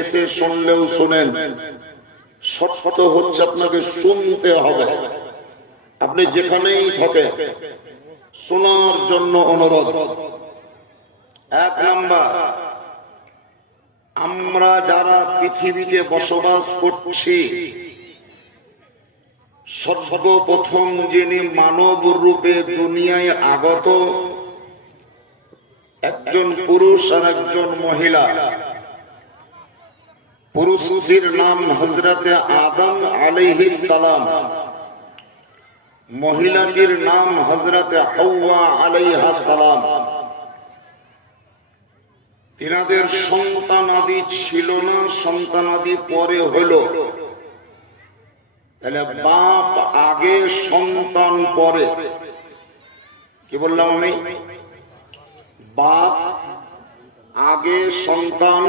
এসে শুনলেও শুনেন, সত্য হচ্ছে আপনাকে শুনতে হবে। আপনি যেখানেই থাকেন শোনার জন্য অনুরোধ। এক নাম্বার, আমরা যারা পৃথিবীতে বসবাস করছি, সর্বপ্রথম যিনি মানব রূপে দুনিয়ায় আগত, একজন পুরুষ আর একজন মহিলা। পুরুষটির নাম হযরতে আদম আলাইহিস সালাম, মহিলাটির নাম হযরতে হাওয়া আলাইহাস সালাম। তিনাদের সন্তানাদি ছিল না, সন্তানাদি পরে হলো। তাহলে বাপ আগে, সন্তান পরে। কি বললাম আমি? বাপ আগে, সন্তান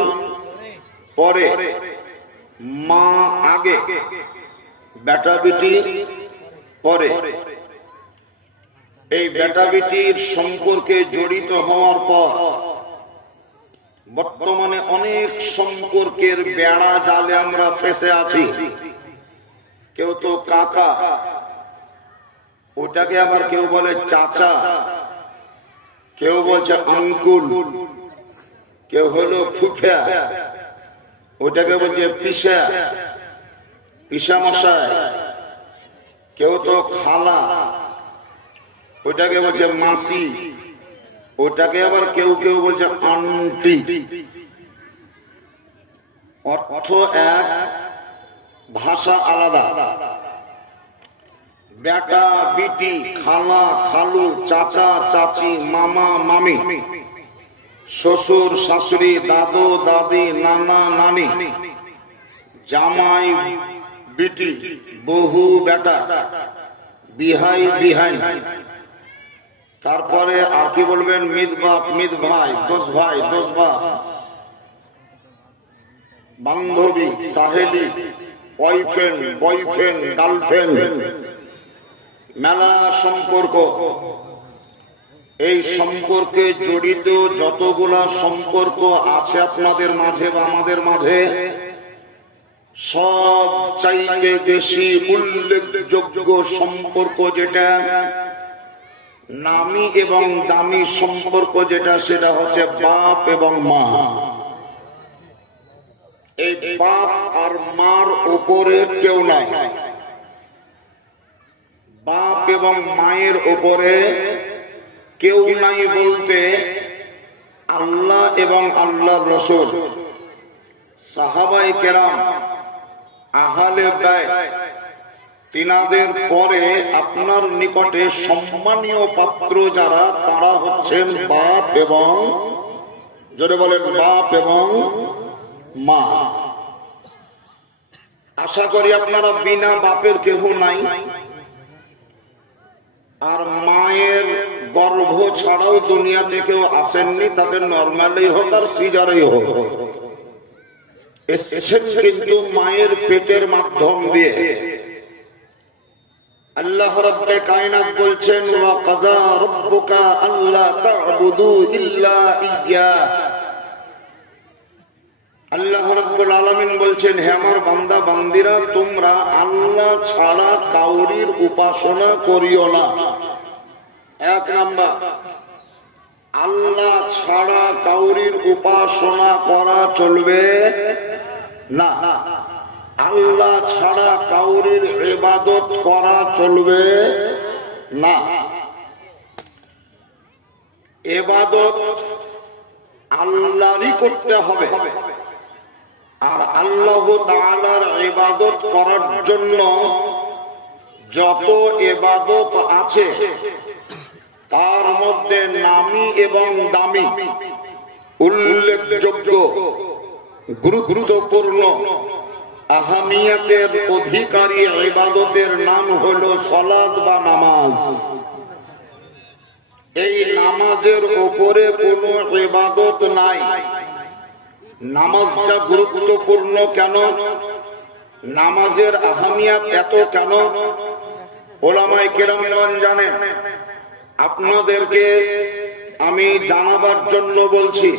পরে। মা আগে, বেটা বেটি পরে। এই বেটা বেটির সম্পর্কে জড়িত হওয়ার পর বর্তমানে অনেক সম্পর্কের বেড়া জালে আমরা ফেসে আছি। কেউ তো কাকা, ওটাকে আবার কেউ বলে চাচা, কেউ বলছে আঙ্কুল, কেউ হলো ফুফা, ওটাকে বলছে পিসা, পিসামশাই, কেউ তো খালা, ওটাকে বলছে মাসি, ওটাকে আবার কেউ কেউ বলছে আন্টি। অর্থ এক, ভাষা আলাদা। বেটা বিটি, খালা খালু, চাচা চাচি, মামা মামি, শ্বশুর শাশুড়ি, দাদু দাদি, নানা নানি, জামাই বিটি, বহু বেটা, বিহাই বিহাই। তারপরে আর কি বলবেন? মিত বাপ মিত ভাই, দোষ ভাই দোষ বাপ, বান্ধবী সাহেলি, বয়ফ্রেন্ড বয়ফ্রেন্ড, গার্লফ্রেন্ড, মেলা সম্পর্ক। এই সম্পর্কে জড়িত যতগুলা সম্পর্ক আছে আপনাদের মাঝে বা আমাদের মাঝে, সব চাইতে বেশি উল্লেখযোগ্য সম্পর্ক যেটা, নামী এবং দামি সম্পর্ক যেটা, সেটা হচ্ছে বাপ এবং মা। এই বাপ আর মার উপরে কেউ নাই। বাপ এবং মায়ের উপরে কেউ নাই বলতে আল্লাহ এবং আল্লাহর রাসূল, সাহাবায়ে কেরাম, আহলে বাইত, তিনাদের পরে আপনার নিকটে সম্মানীয় পাত্র যারা, তারা হচ্ছেন বাপ এবং, জোরে বলেন, বাপ এবং মা। আশা করি আপনারা বিনা বাপের কেহ নাই, আর মায়ের গর্ভ ছাড়াও দুনিয়াতে কেউ আসেননি। তাদের নর্মালি হোক আর সিজারেই হোক, এসেছেন কিন্তু মায়ের পেটের মাধ্যম দিয়ে। আল্লাহ রাব্বে কায়নাত বলছেন, ওয়া কাযা রাব্বুকা আল্লা তা'বুদু ইল্লা ইয়্যাহ। আল্লাহ রাব্বুল আলামিন বলছেন, হে আমার বান্দা বান্দিরা, তোমরা আল্লাহ ছাড়া কাউরির উপাসনা করিও না। এক নাম্বার, আল্লাহ ছাড়া কাউরির উপাসনা করা চলবে না। আল্লাহ ছাড়া কাউরির ইবাদত করা চলবে না। ইবাদত আল্লাহরই করতে হবে। আর আল্লাহ তাআলার ইবাদত করার জন্য যত ইবাদত আছে তার মধ্যে নামী এবং দামি, উল্লেখযোগ্য, গুরুত্বপূর্ণ, আহমিয়তের অধিকারী ইবাদতের নাম হলো সালাত বা নামাজ। এই নামাজের উপরে কোনো ইবাদত নাই। নামাজটা গুরুত্বপূর্ণ কেন? নামাজের আহমিয়ত এত কেন? ওলামায়ে কেরামগণ জানেন। আপনাদেরকে আমি জানাবার জন্য বলছি।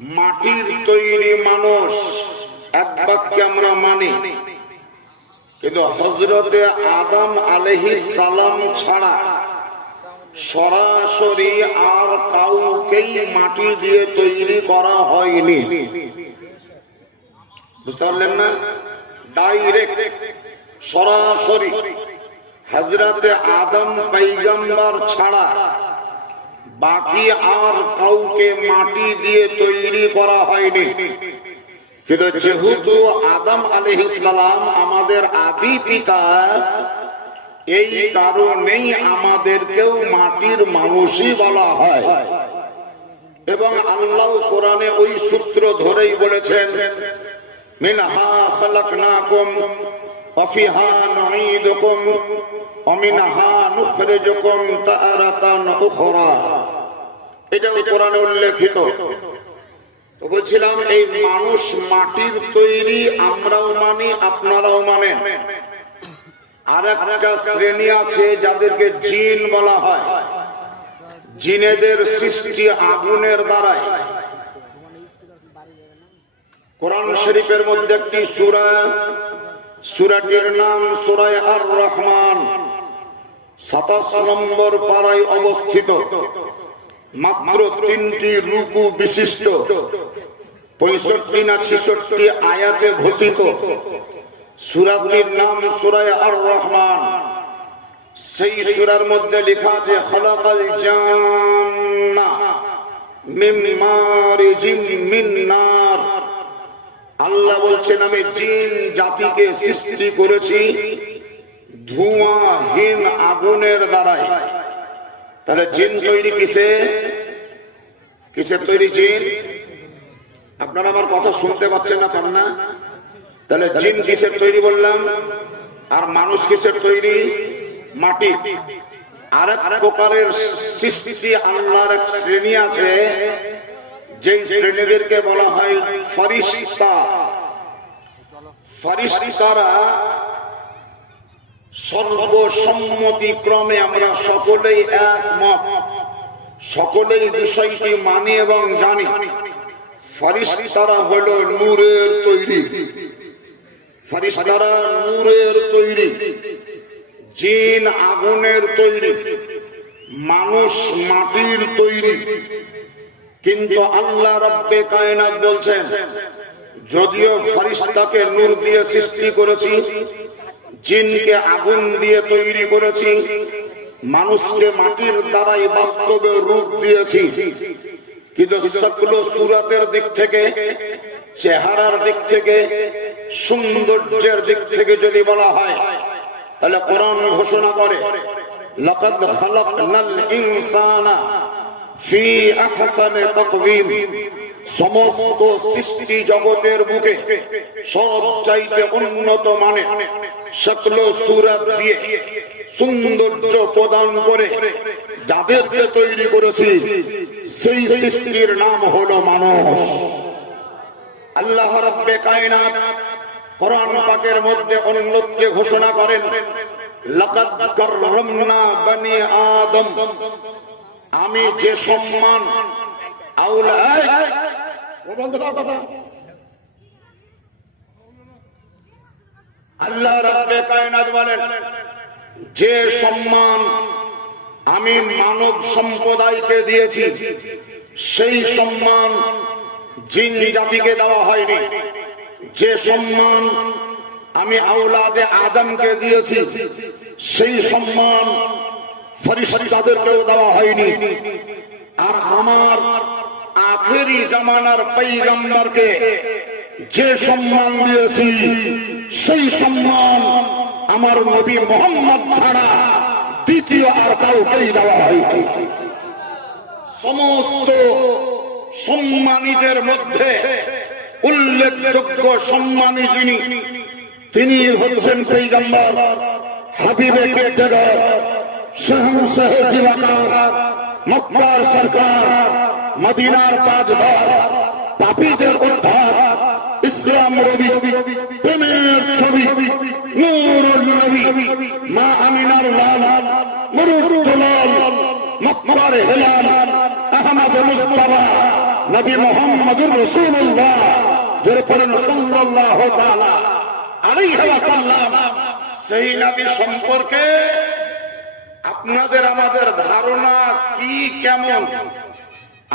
মাটির তৈরি মানুষ এক বাক্যে আমরা মানি, কিন্তু হযরতে আদম আলাইহিস সালাম ছাড়া সরাসরি আর কাউকেই মাটি দিয়ে তৈরি করা হয়নি। বুঝতে পারলেন না? ডাইরেক্ট সরাসরি হযরতে আদম পয়গম্বর ছাড়া বাকি আর কাউকে মাটি দিয়ে তৈরি করা হয়নি। কিন্তু যেহেতু আদম আলাইহিস সালাম আমাদের আদি পিতা, এই কারণেই আমাদেরকেও মাটির মানুষই বলা হয়। এবং আল্লাহ কোরআনে ওই সূত্র ধরেই বলেছেন, মিনহা খালাকনাকুম ওয়া ফিহা নুঈদুকুম ওয়া মিনহা নুখরিজুকুম তারাতান উখরা। এটা কোরআনে উল্লেখিত। তো বলছিলাম এই মানুষ মাটির তৈরি, আমরাও মানি, আপনারাও মানেন। আর একটা শ্রেণী আছে যাদেরকে জিন বলা হয়। জিনেদের সৃষ্টি আগুনের দ্বারায়। কোরআন শরীফের মধ্যে একটি সূরা, সূরাটির নাম সূরা আর রহমান, 27 নম্বর পারায় অবস্থিত, মাত্র 3টি রুকু বিশিষ্ট, 65 না 66 আয়াতে ঘোষিত সূরাটির নাম সূরা আর রহমান। সেই সূরার মধ্যে লেখা আছে, খালাকাল জান্না মিন মারিজিম মিন নার। আল্লাহ বলছেন, আমি জিন জাতিকে সৃষ্টি করেছি ধোঁয়াহীন আগুনের দ্বারাই। তাহলে জিন তৈরি কিসে? কিসের তৈরি জিন? আপনারা আমার কথা শুনতে পাচ্ছেন না, পান না? তাহলে জিন কিসের তৈরি বললাম, আর মানুষ কিসের তৈরি? মাটি। আর এক প্রকারের সৃষ্টি আল্লাহর এক শ্রেণী আছে, যেই শ্রেণীদেরকে বলা হয় ফেরেশতা। ফেরেশতারা সর্বসম্মতিক্রমে আমরা সকলেই একমত, সকলেই বিষয়টি মানি এবং জানি। ফেরেশতারা হলো নূরের তৈরি। ফেরেশতারা নূরের তৈরি, জিন আগুনের তৈরি, মানুষ মাটির তৈরি। কিন্তু আল্লাহ রব্বে কায়নাত বলছেন, যদিও ফেরেশতাকে নূর দিয়ে সৃষ্টি করেছি, জিনকে আগুন দিয়ে তৈরি করেছি, মানুষকে মাটির দ্বারাই বাস্তবে রূপ দিয়েছি, কিন্তু সকল সূরাতের দিক থেকে, চেহারার দিক থেকে, সৌন্দর্যের দিক থেকে যদি বলা হয়, তাহলে কোরআন ঘোষণা করে, লাকাদ খালাকনাল ইনসানা ফি আহসানি তাকওয়িম। সমস্ত সৃষ্টি জগতের বুকে সব চাইতে উন্নত মানের সকল সূরত দিয়ে সৌন্দর্য প্রদান করে যাদেরকে তৈরি করেছি, সেই সৃষ্টির নাম হলো মানুষ। আল্লাহ রাব্বে কায়নাত কোরআন পাকের মধ্যে অন্যত্রে ঘোষণা করেন, লাকাদ কাররামনা বনি আদম। আমি যে সম্মান আল্লাহ রাব্বে কায়নাত বলেন, যে সম্মান আমি মানব সম্প্রদায়কে দিয়েছি, সেই সম্মান জিন জাতিকে দেওয়া হয়নি। যে সম্মান আমি আওলাদে আদমকে দিয়েছি, সেই সম্মান ফেরেশতাদেরকেও দেওয়া হয়নি। আর আমার আখেরি জামানার পয়গম্বরকে যে সম্মান দিয়েছি, সেই সম্মান আমার নবী মুহাম্মদ ছাড়া দ্বিতীয় আর কাউকেই দেওয়া হয়নি। সমস্ত সম্মানীদের মধ্যে উল্লেখযোগ্য সম্মানী যিনি, তিনি হচ্ছেন পয়গম্বর, হাবিবে কেটেগর, শাহনশাহ জিওয়াকার, মক্কার সরকার, মদিনার তাজদার, পাপীদের উদ্ধার, ইসলাম রবি, প্রেমের ছবি, নূরুল নবী, মা আমিনার লাল, মুরুদ দুলাল, মক্কার হেলাল, আহমদ মুস্তাফা, নবী মুহাম্মদুর রাসূলুল্লাহ যারা পড়েন সাল্লাল্লাহু তাআলা আলাইহি ওয়াসাল্লাম, সেই নবী সম্পর্কে আপনাদের আমাদের ধারণা কি কেমন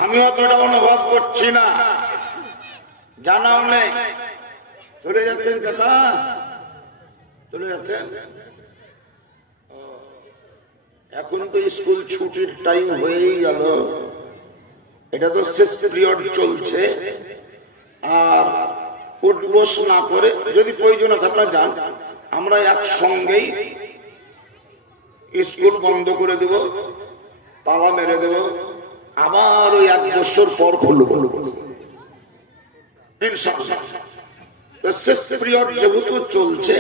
আমি অতটা অনুভব করছি না, জানাও নেই। চলে যাচ্ছেন চাচা, চলে যাচ্ছেন? এখন তো স্কুল ছুটির টাইম হয়েই গেল, এটা তো শেষ পিরিয়ড চলছে। আর উঠবোস না করে যদি প্রয়োজন আছে আপনারা যান, আমরা একসঙ্গেই স্কুল বন্ধ করে দেব, তালা মেরে দেব, আবার ওই 1 বছর পর খুলব ইনশাআল্লাহ। শেষ পিরিয়ড যেহেতু চলছে,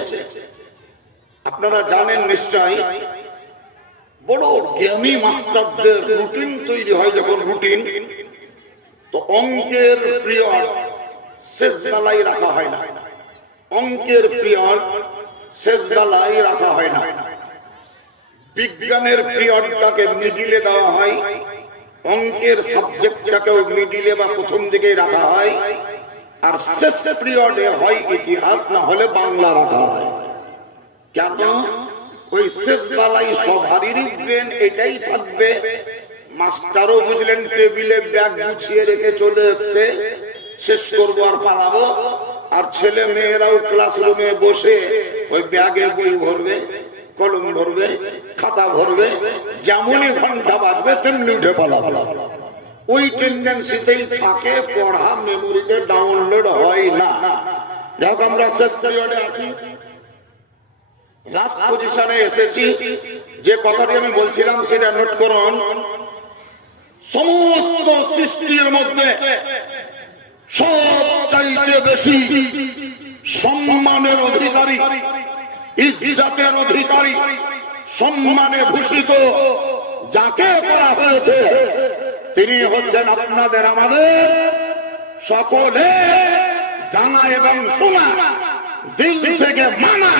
আপনারা জানেন নিশ্চয়, বড় জ্ঞানী মাস্টারদের রুটিন তৈরি হয় যখন রুটিন, তো অঙ্কের পিরিয়ড শেষ বেলায় রাখা হয় না, অঙ্কের পিরিয়ড শেষ বেলায় রাখা হয় না, বিজ্ঞানের পিরিয়ডটাকে মিডিলে দেওয়া হয়, অঙ্কের সাবজেক্টটাকেও মিডিলে বা প্রথম দিকে রাখা হয়, আর শেষ পিরিয়ডে হয় ইতিহাস, না হলে বাংলা রাখা হয়। কেন? ওই শেষ বেলায় সবারই ব্রেন এটাই থাকবে, মাস্টারও বুঝলেন টেবিলে ব্যাগ গুছিয়ে রেখে চলে এসছে, শেষ করবো আর পালাবো, আর ছেলে মেয়েরাও ক্লাসরুমে বসে ওই ব্যাগে বই ভরবে, কলম ভরবে, খাতা ভরবে, যেমনই ঘন্টা বাজবে তেমনি উঠে পালাবো। ওই টেন্ডেন্সিতেই থাকে, পড়া মেমোরিতে ডাউনলোড হয় না। যাক, আমরা শেষ পিরিয়ডে আছি, লাস্ট পজিশনে এসেছি। যে কথাটি আমি বলছিলাম সেটা নোট করুন। সমস্ত সৃষ্টির মধ্যে সবচাইতে বেশি সম্মানের অধিকারী, ইজ্জতের অধিকারী, সম্মানে ভূষিত যাকে করা হয়েছে তিনি হচ্ছেন আপনাদের আমাদের সকলে জানা এবং শোনা, দিল থেকে মানা,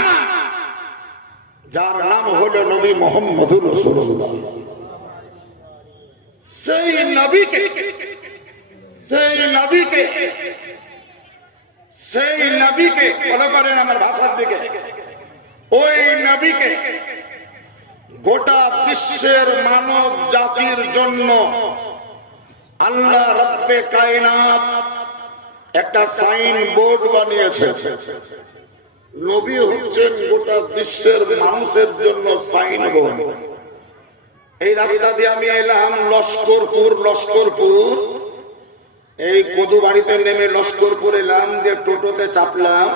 যার নাম হলো নবী মুহাম্মদুর রাসূলুল্লাহ। সেই নবীকে ফলো করেন আমার ভাষার দিকে। ওই নবীকে গোটা বিশ্বের মানব জাতির জন্য আল্লাহ রব্বে কায়নাত একটা সাইন বোর্ড বানিয়েছে। নবী হচ্ছেন গোটা বিশ্বের মানুষের জন্য সাইন বোর্ড। এই রাস্তা দিয়ে আমি এলাম লস্করপুর, এই কদু বাড়িতে নেমে লস্করপুর এলাম, দিয়ে টোটোতে চাপলাম,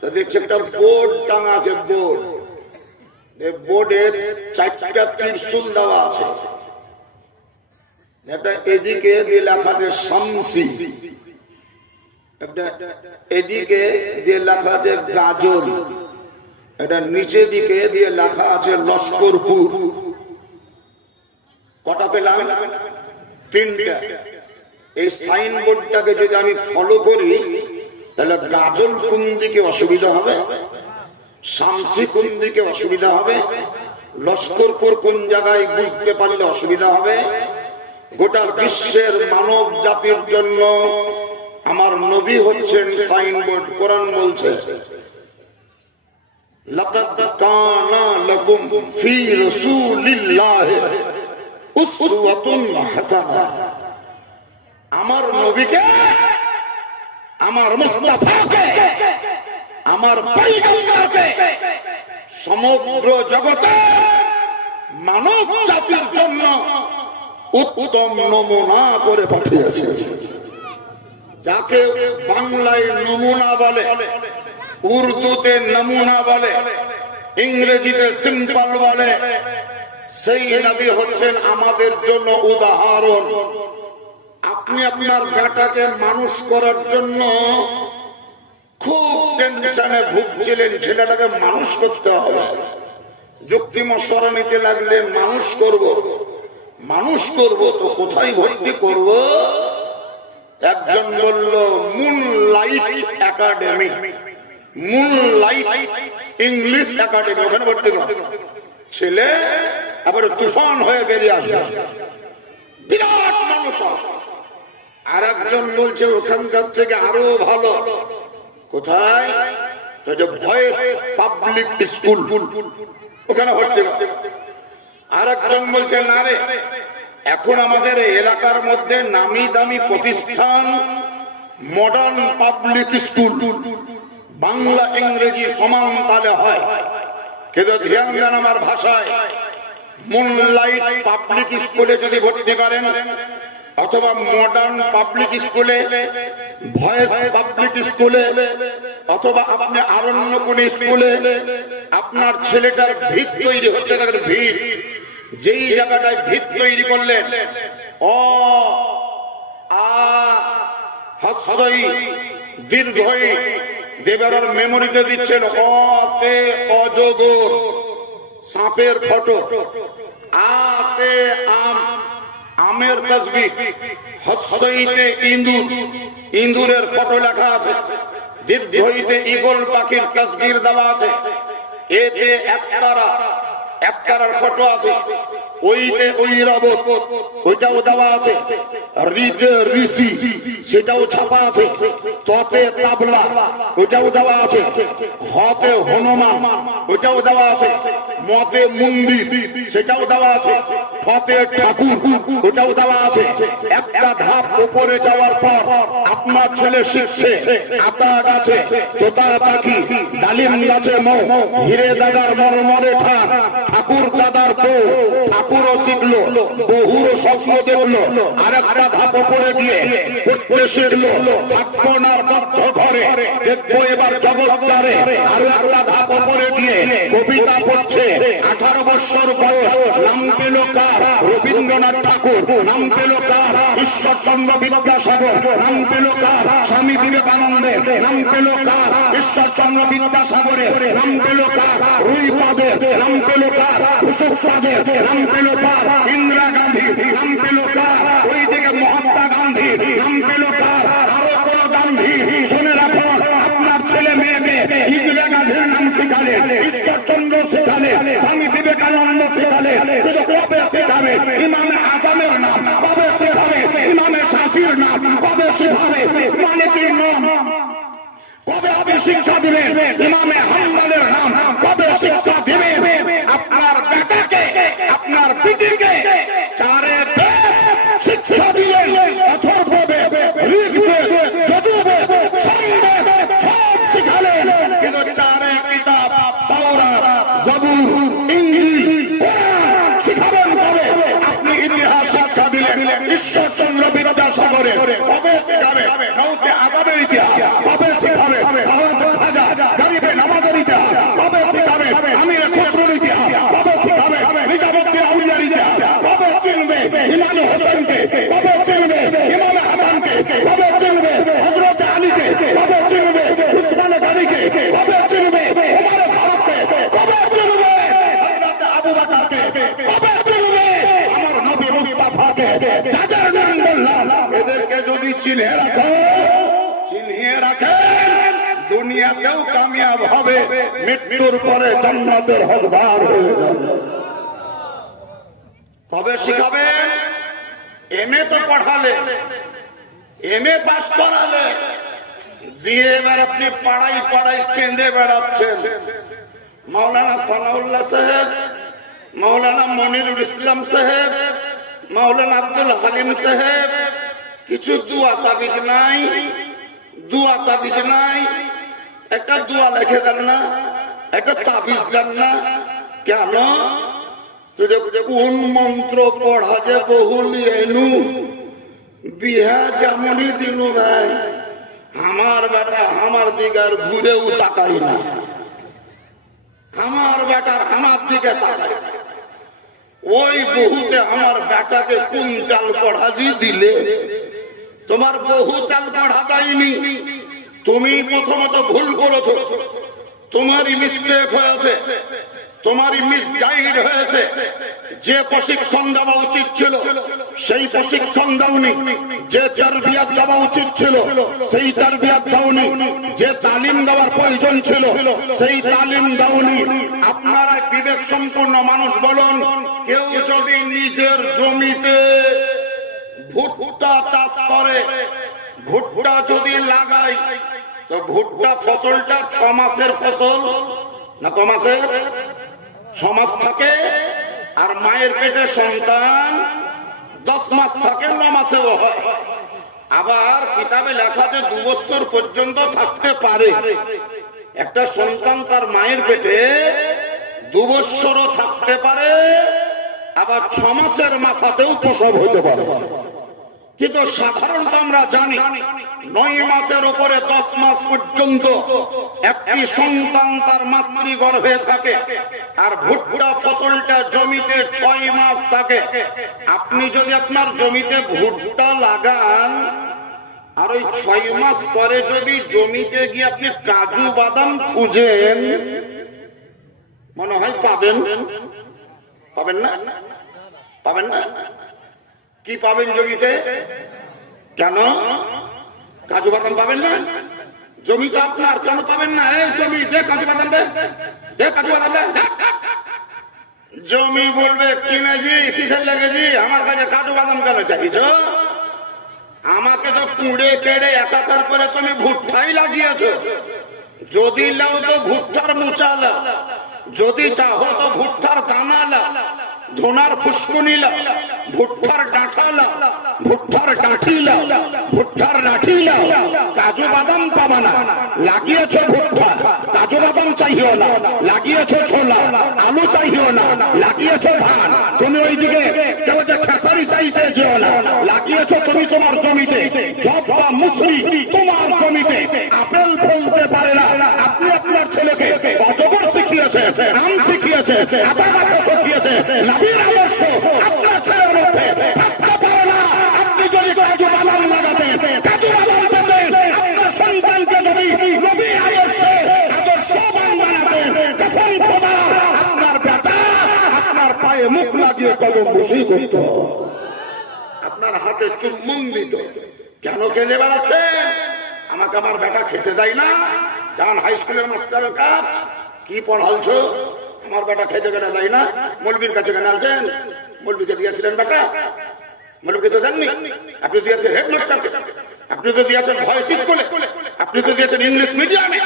তা দেখছি একটা বোর্ড টাঙা আছে, বোর্ড, বোর্ডে 4টা ত্রিশূল দেওয়া আছে। একটা এদিকে দিয়ে লেখা আছে শামসি, একটা এদিকে দিয়ে লেখা আছে গাজল, এটা নিচে দিকে দিয়ে লেখা আছে লস্করপুর। কটা পেলাম? 3টা। এই সাইন বোর্ডটাকে যদি আমি ফলো করি তাহলে গাজল কোন দিকে অসুবিধা হবে, শামসি কোন দিকে অসুবিধা হবে, লস্করপুর কোন জায়গায় বুঝতে পারলে অসুবিধা হবে। গোটা বিশ্বের মানব জাতির জন্য আমার নবী হচ্ছেন সাইনবোর্ড। কোরআন বলছে, লাকাদ কানা লাকুম ফি রাসূলিল্লাহি উসওয়াতুন হাসানাহ। আমার নবীকে, আমার মুস্তাফাকে, আমার পয়গম্বরকে সমগ্র জগতে মানব জাতির জন্য উত্তম নমুনা করে পাঠিয়েছে। যাকে বাংলায় নমুনা বলে, উর্দুতে নমুনা বলে, ইংরেজিতে সিম্পল বলে, সেই নবী হচ্ছেন আমাদের জন্য উদাহরণ। আপনি আপনার বেটাকে মানুষ করার জন্য খুব টেনশনে ভুগছিলেন, ছেলেটাকে মানুষ করতে হবে, যুক্তি মশলা নিতে লাগলে মানুষ করব তো কোথায় ভর্তি করব? একজন বলল moonlight academy, moonlight English academy, ওখানে ভর্তি কর। ছেলে আবার তুফান হয়ে বেরিয়ে আসবে, বিরাট মানুষ। আর একজন বলছে ওখানকার থেকে আরো ভালো। কোথায়? ভয়েস পাবলিক স্কুল, ওখানে ভর্তি। আর একজন বলছে না রে, এখন আমাদের এলাকার মধ্যে নামি দামি প্রতিষ্ঠান মডার্ন পাবলিক স্কুল, বাংলা ইংরেজি সমান তালে হয়, কিন্তু ধ্যান দেন আমার ভাষায়, মুনলাইট পাবলিক স্কুলে যদি ভর্তি করেন অথবা মডার্ন পাবলিক স্কুলে, ভয়েস পাবলিক স্কুলে, অথবা আপনি আরণ্য কোন স্কুলে, আপনার ছেলেটার ভিত তৈরি হচ্ছে। তাদের ভিত, যেই জায়গাটায় ভিত তৈরি করলেন অ আ হস্যই দীর্ঘই দেবের মেমোরিতে দিচ্ছেন অতে অজগর, সাপের ফটো, আতে আম, আমের তসবিহ, হস্যইতে ইঁদুর, ইঁদুরের ফটো লেখা আছে, দীর্ঘইতে ঈগল পাখির তসবির দেওয়া আছে, এতে একতারার ফটো আছে, ওইতে ঐরাবত ওইটাও দেওয়া আছে, রিতে ঋষি সেটাও ছাপা আছে, ততে তাবলা ওইটাও দেওয়া আছে, হতে হনুমান ওইটাও দেওয়া আছে, মতে মন্দির সেটাও দেওয়া আছে, ফতে ঠাকুর ওটাও দেওয়া আছে। একটা ধাপ উপরে যাওয়ার পর আপনার ছেলে শিখছে আতা গাছে তোতা পাখি, ডালিম গাছে মৌ, হিরে দাদার মরমরে ঠান, ঠাকুর দাদার বউ, ঠাকুরও শিখলো, বহুরও স্বপ্ন দেখলো। আর একটা ধাপ উপরে গিয়ে পড়তে শিখলো, থাকবো না বদ্ধ ঘরে, দেখবো এবার জগৎটারে। আরো একটা ধাপ উপরে গিয়ে কবিতা পড়ছে, 18 বছর বয়স, নাম পেল কার? রবীন্দ্রনাথ ঠাকুর। নাম পেল কার? ঈশ্বরচন্দ্র বিদ্যাসাগর। নাম পেল কার? স্বামী বিবেকানন্দের। নাম পেল কার? ঈশ্বরচন্দ্র বিদ্যাসাগরের। নাম পেল কার? রুইপাদের। নাম পেল কার? কুসুমপাদের। নাম পেল কার? ইন্দিরা গান্ধী। নাম পেল কার? ওই দিকে মহাত্মা গান্ধী। নাম পেল কার? আরো কোন গান্ধী? শুনে রাখো, আপনার ছেলে মেয়েকে ইন্দিরা গান্ধীর নাম শিখালে, ঈশ্বরচন্দ্র শিখালে, স্বামী বিবেকানন্দ শিখালে, কিন্তু কবে শিখাবে ইমামে আজমের নাম? কবে শিখাবে ইমামে শাফির নাম? কবে শিখাবে মালিকের নাম? কবে আপনি শিক্ষা দিবেন ইমামে হাম্বলের নাম? কবে শিক্ষা দিবেন আপনার বেটাকে, আপনার বিটিকে? চারে শিক্ষা দিলেন, অথর্ববেদ, ঋগ্বেদ, যজুর্বেদ, সামবেদ সব শিখালেন, কিন্তু চারে কিতাব তাওরাত, জবুর, ইনজিল, কোরআন শিখাবেন কবে? আপনি ইতিহাস শিক্ষা দিলেন ঈশ্বরচন্দ্র বিদ্যাসাগরের, কবে শিখাবে গাউসে আজমের ইতিহাস? কবে শিখাবে খাজা গরিবে নামাজের ইতিহাস? কবে শিখাবে আমির খুসরোর ইতিহাস? কবে শিখাবে নিজামুদ্দিন আউলিয়ার ইতিহাস? কবে চিনবে ইমাম হোসেনকে? কবে চিনবে ইমাম হাসানকে? কবে চিনবে হযরত আলীকে? কবে চিনবে উসমান গনিকে? কবে চিনবে ওমর ফারুককে? কবে চিনবে হযরত আবু বকরকে? কবে চিনবে আমার নবী মুস্তাফাকে? যাদের নাম বললাম এদেরকে যদি চিনে রাখো, চিনিয়ে রাখেন, দুনিয়াতেও কামিয়াব হবে, মৃত্যুর পরে জান্নাতের হকদার হয়ে যাবে। কবে শিখাবেন? এমএ তো পড়ালে, এমএ পাস করালে, দিয়ে এবার আপনি পাড়াই পাড়াই কেঁদে বেড়াচ্ছেন। মাওলানা সানাউল্লাহ সাহেব, মাওলানা মনিরুল ইসলাম সাহেব, মাওলানা আব্দুল হালিম সাহেব, কিছু দুয়া তাবিজ নাই, দুয়া তাবিজ নাই, একটা দুয়া লিখে দেন না, একটা তাবিজ দেন না। কেন? কোন মন্ত্র পড়া যে বহুলি এনু বিহা যেমনই দিনু ভাই, আমার বেটা আমার দিকে আর ঘুরেও তাকাই না, আমার বেটার আমার দিকে তাকাই না। ওই বহুতে আমার বেটাকে কোন চাল পড়াজি দিলে? তোমার বহু চাল পড়া দেয়নি, তুমি প্রথমত ভুল করেছো, তোমারই মিস্টেক হয়েছে, তোমারই মিসগাইড হয়েছে। যে প্রশিক্ষণ দেওয়া উচিত ছিল সেই প্রশিক্ষণ দাওনি, যে তারবিয়াত দেওয়া উচিত ছিল সেই তারবিয়াত দাওনি, যে তালিম দেওয়ার প্রয়োজন ছিল সেই তালিম দাওনি। আপনারা বিবেক সম্পন্ন মানুষ বলুন, কেউ যদি নিজের জমিতে ভুট্টা চাষ করে, ভুট্টা যদি লাগাই তো ভুট্টা ফসলটা 6 মাসের ফসল না ক মাসের? 6 মাস থাকে। আর মায়ের পেটে সন্তান 10 মাস থাকে, 9 মাসেও হয়। আবার কিতাবে লেখা যে 2 বছর পর্যন্ত থাকতে পারে একটা সন্তান, তার মায়ের পেটে 2 বছরও থাকতে পারে, আবার 6 মাসের মাথাতেও প্রসব হতে পারে। কিন্তু সাধারণত আমরা জানি 9 মাসের উপরে 10 মাস পর্যন্ত একটি সন্তান তার মাতৃগর্ভে থাকে। আর ভুট্টা ফসলটা জমিতে 6 মাস থাকে। আপনি যদি আপনার জমিতে ভুট্টা লাগান আর ওই 6 মাস পরে যদি জমিতে গিয়ে আপনি কাজু বাদাম খুঁজেন, মনে হয় পাবেন? পাবেন না? পাবেন না? কি পাবেন জমিতে? কেন কাজু বাদাম পাবেন না? জমি তো আপনার, কেন পাবেন না? এই জমি দে, কাজু বাদাম দে, দে কাজু বাদাম দে। জমি বলবে কিনেছি, কিসের লেগেছি? আমার কাছে কাজু বাদাম কেন চাইছ? আমাকে তো কুড়ে কেড়ে একাকার করে তুমি ভুট্টাই লাগিয়েছ। যদি লাও তো ভুট্টার মোচা লাও, যদি চাহো তো ভুট্টার দানা লাও, ধোনার ফুসকুনি লাও, ভুট্টার ডাঁটা লাও, ভুট্টার ডাঁটি লাও, ভুট্টার লাঠি লাও। কাজু বাদাম পাবা না। লাগিয়েছ ভুট্টা, কাজু বাদাম চাইও না। লাগিয়েছ ছোলা, আলু চাইও না। লাগিয়েছ ধান, তুমি ওইদিকে কেউ যে খেসারি চাইতে যেও না। লাগিয়েছ তুমি তোমার জমিতে জব বা মুসরি, তোমার জমিতে আপেল ফলতে পারে না। আপনি আপনার ছেলেকে অজগর শিখিয়েছে, আম শিখিয়েছে, আতা গাছ শিখিয়েছে, নবীর আদর্শ আপনার ছেলের মধ্যে থাকতে পারে না। আপনি যদি কাজু বাদাম লাগাতেন, কাজু বাদাম পেতেন, আপনার সন্তানকে যদি নবীর আদর্শবান বানাতেন, তখন খোদা আপনার বেটা আপনার পায়ে মুখ লাগিয়ে কলম বসি করত, আপনার হাতে চুম্বন দিত। কেন কেঁদে বেড়াচ্ছেন? আমাকে আমার বেটা খেতে দেয় না। যান হাই স্কুলের মাস্টারের কাজ, কি পড়ালছ? আমার বেটা খেতে কেনা দেয় না। মৌলবীর কাছে কেন আনছেন? মৌলবীকে দিয়েছিলেন বেটা? মৌলবীকে তো দেননি। আপনি দিয়েছেন হেডমাস্টারকে, আপনি তো দিয়েছেন ভয়েস স্কুলে, আপনি তো দিয়েছেন ইংলিশ মিডিয়ামে,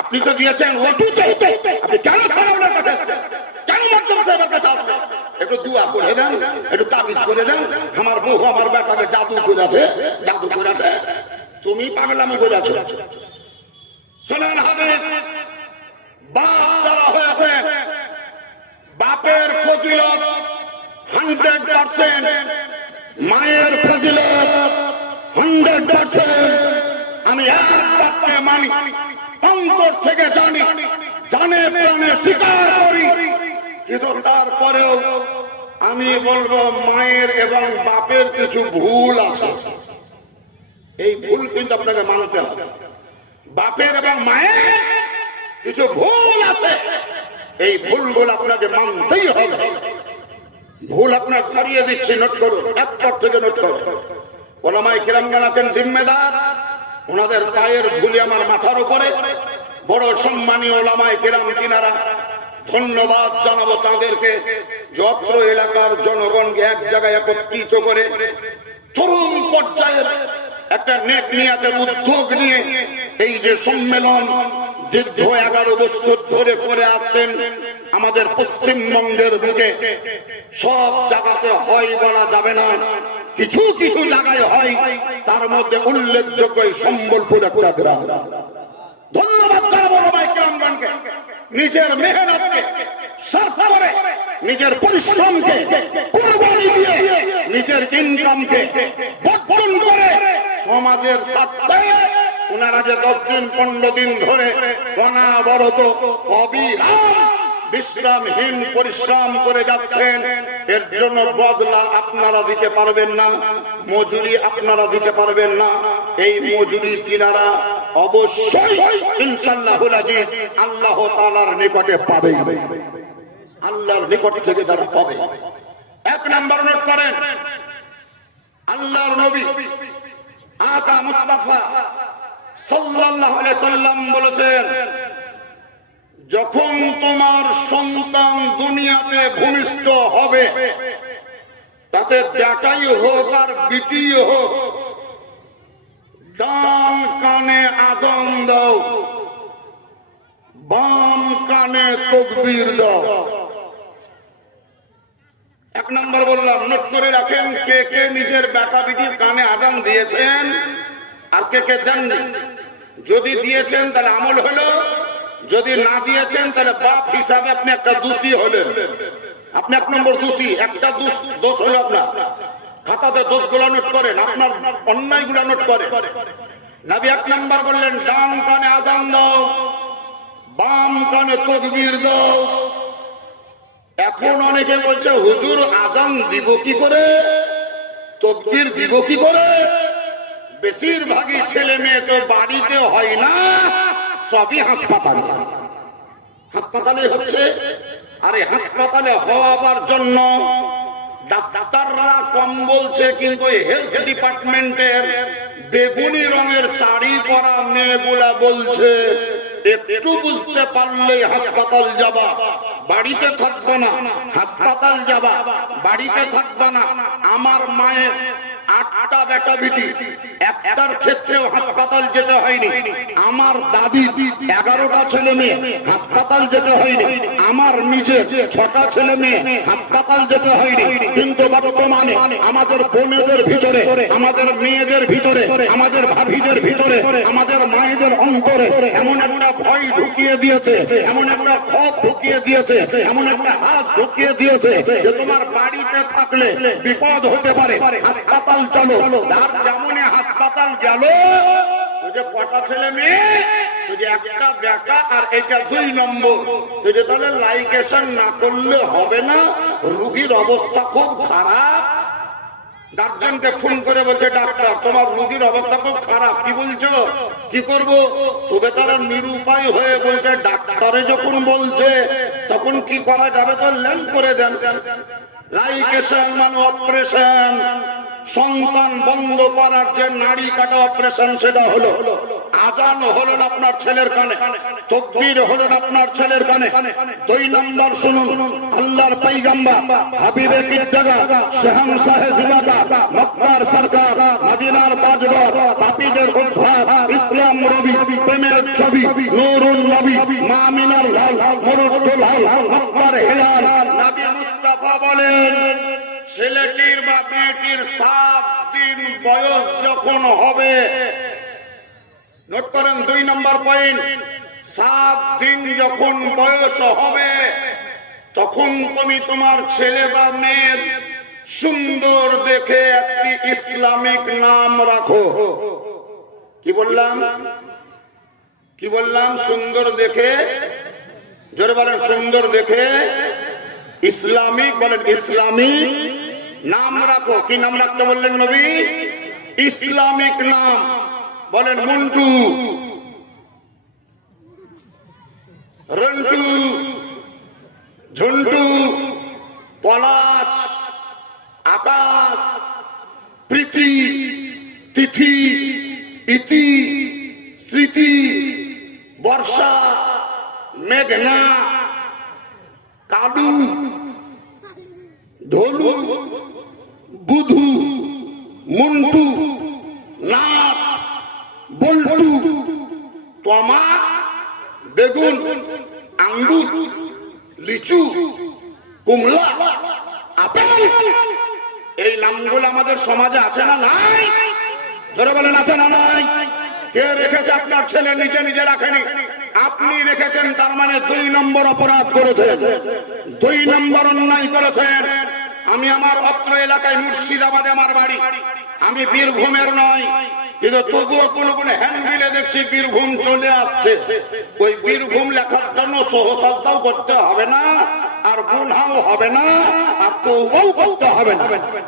আপনি তো দিয়েছেন ওটুতে। আপনি কেন আপনার কাছে আসছেন? কেন মাধ্যম সাহেবের কাছে আসবেন? একটু দুয়া করে দেন, একটু তাবিজ করে দেন। আমার বউ আমার বেটাকে জাদু করেছে, জাদু করেছে। তুমি পাগলামি করেছ। শোনেন হাদিস, বাপ যারা হয়েছে, বাপের ফজিলত 100%, মায়ের ফজিলত 100%। আমি এক বাক্যে মানি, অন্তর থেকে জানি, জানে প্রাণে স্বীকার করি। কিন্তু তারপরেও আমি বলবো মায়ের এবং বাপের কিছু ভুল আছে। এই ভুল কিন্তু আপনাকে মানতে হবে। বাপের এবং মায়ের কিছু ভুল আছে, এই ভুলগুলো আপনাকে মানতেই হবে। ভুল আপনার ধরিয়ে দিচ্ছি, নোট করুন, একবার থেকে নোট করুন। ওলামায়ে কিরামগণ আছেন জিম্মেদার, ওনাদের পায়ের ধুলি আমার মাথার উপরে। বড় সম্মানীয় ওলামায়ে কিরাম কিনারা, ধন্যবাদ জানাবো তাদেরকে। যত্র এলাকার জনগণকে এক জায়গায় একত্রিত করে তরুণ পর্যায়ের একটা নেক নিয়াতের উদ্যোগ নিয়ে এই যে সম্মেলন দীর্ঘ 11 বছর ধরে করে আসছেন আমাদের পশ্চিমবঙ্গের বুকে। সব জায়গাতে হয় বলা যাবে না, কিছু কিছু জায়গায় হয়। তার মধ্যে উল্লেখযোগ্য সম্বলপুর একটা গ্রাম। ধন্যবাদ জানাবো ওলামায়ে কিরামগণকে, নিজের মেহনতকে সার্থ করে, নিজের পরিশ্রমকে কুরবানি দিয়ে, নিজের ইনকামকে বর্জন করে সমাজের স্বার্থে ওনারা যে 10 দিন 15 দিন ধরে অনাবরত অবিরাম বিশ্রামহীন পরিশ্রম করে যাচ্ছেন, এর জন্য বদলা আপনারা দিতে পারবেন না, মজুরি আপনারা দিতে পারবেন না। এই মজুরি তিনারা অবশ্যই ইনশাআল্লাহুল আজিজ আল্লাহ তাআলার নিকটে পাবে। আল্লাহর নিকট থেকে যারা পাবে, 1 নাম্বার নোট করেন, আল্লাহর নবী আকা মুস্তাফা সাল্লাল্লাহু আলাইহি সাল্লাম বলেছেন, যখন তোমার সন্তান দুনিয়াতে ভূমিষ্ঠ হবে তাতে বেটাই হোক আর বিটি হোক, ডান কানে আজান দাও, বাম কানে তাকবীর দাও। এক নম্বর বললাম, নোট করে রাখেন কে কে নিজের বেটা বিটির কানে আজান দিয়েছেন আর কে কে দেননি। যদি দিয়েছেন তাহলে আমল হলো, যদি না দিয়েছেন তাহলে বাপ হিসাবে আপনি একটা দোষী হলেন। আপনি এক নম্বর দোষী, একটা দোষ হলো আপনার। খাতাতে দোষগুলো নোট করেন, আপনার অন্যায়গুলো নোট করেন। নবী এক নম্বর বললেন ডান কানে আজান দাও, বাম কানে তাকবীর দাও। এখন অনেকে বলছে হুজুর আজান দিব কি করে, তাকবীর দিব কি করে? বেশিরভাগই ছেলে মেয়ে তো বাড়িতে হয় না, সবই হাসপাতালে। হাসপাতালে হচ্ছে। আরে হাসপাতালে হওয়ার জন্য ডাক্তাররা কম বলছে, কিন্তু হেলথ ডিপার্টমেন্টের বেগুনি রঙের শাড়ি পরা মেয়েগুলা বলছে একটু বুঝতে পারলেই হাসপাতাল যাবা, বাড়িতে থাকবে না। হাসপাতাল যাবা, বাড়িতে থাকবে না। আমার মায়ের 8টা বেটা বিটি, একটার ক্ষেত্রেও হাসপাতাল যেতে হয়নি। আমার দাদি 11টা ছেলে মেয়ে, হাসপাতাল যেতে হয়নি। আমার নিজের 6টা ছেলে মেয়ে, হাসপাতাল যেতে হয়নি। কিন্তু বর্তমানে আমাদের বোনেদের ভিতরে, আমাদের মেয়েদের ভিতরে, আমাদের ভাবিদের ভিতরে, আমাদের মায়েদের অন্তরে এমন একটা ভয় ঢুকিয়ে দিয়েছে, এমন একটা ক্ষোভ ঢুকিয়ে দিয়েছে, এমন একটা হাস ঢুকিয়ে দিয়েছে যে তোমার বাড়িতে থাকলে বিপদ হতে পারে, হাসপাতাল চলো। আর যেমন হাসপাতাল গেল, যে কটা ছেলে মেয়ে, যদি একটা বেটা আর এটা 2 নম্বর, যদি তাহলে লাইকেশন না করলে হবে না। রোগীর অবস্থা খুব খারাপ। গার্জেনকে ফোন করে বলছে ডাক্তার তোমার রোগীর অবস্থা খুব খারাপ, কি বলছো, কি করব? তবে তারা নিরুপায় হয়ে বলছে ডাক্তারে যখন বলছে তখন কি করা যাবে, তো ল্যান্ড করে দেন। লাইকেশন মানে অপারেশন। সন্তান বন্ধ করার যে নাড়ি কাটা অপারেশন, সেটা হলো। আজান হলো আপনার ছেলের কানে, তাকবীর হলো আপনার ছেলের কানে। 2 নম্বর শুনুন, আল্লাহর পয়গম্বর হাবিবে কিদ্দাগা শাহনশাহে জিবাদা মক্কার সরকার মদিনার তাজদার পাপীদের উদ্ধার ইসলাম রবি প্রেমের ছবি নূরুন নবী মামিনার লাল মুরুদ্দুল লাল মক্কার হিলাল নবী মুস্তাফা বলেন ছেলেটির বা মেয়েটির 7 দিন বয়স যখন হবে, নোট করেন 2 নম্বর পয়েন্ট, 7 দিন যখন বয়স হবে তখন তুমি তোমার ছেলে বা মেয়ের সুন্দর দেখে একটি ইসলামিক নাম রাখো। কি বললাম, কি বললাম? সুন্দর দেখে, জোরে বলেন, সুন্দর দেখে ইসলামিক, বলেন ইসলামিক নাম রাখো। কি নাম রাখতে বললেন নবী? ইসলামিক নাম। বলেন মন্টু, রন্টু, ঝন্টু, পলাশ, আকাশ, প্রীতি, তিথি, ইতি, স্মৃতি, বর্ষা, মেঘনা, কালু, ধলু, বুধু, মন্টু, নাথ, বল্টু, তমা, বেগুন, আঙ্গুর, লিচু, কুমলা, আপেল। এই নামগুলো আমাদের সমাজে আছে না নাই? ধরে বলেন আছে না নাই? কে রেখেছে? আপনার ছেলে নিজে নিজে রাখেনি, আপনি রেখেছেন। তার মানে 2 নম্বর অপরাধ করেছেন, 2 নম্বর অন্যায় করেছেন। আমি আমার অত্র এলাকায় মুর্শিদাবাদে আমার বাড়ি, আমি বীরভূমের নয়, কিন্তু তবুও কোন কোন হ্যান্ডবিলে দেখছি বীরভূম চলে আসছে। ওই বীরভূম লেখার জন্য সহসাজদাও করতে হবে না, আর গুনাও হবে না, আর তওবাও করতে হবে না।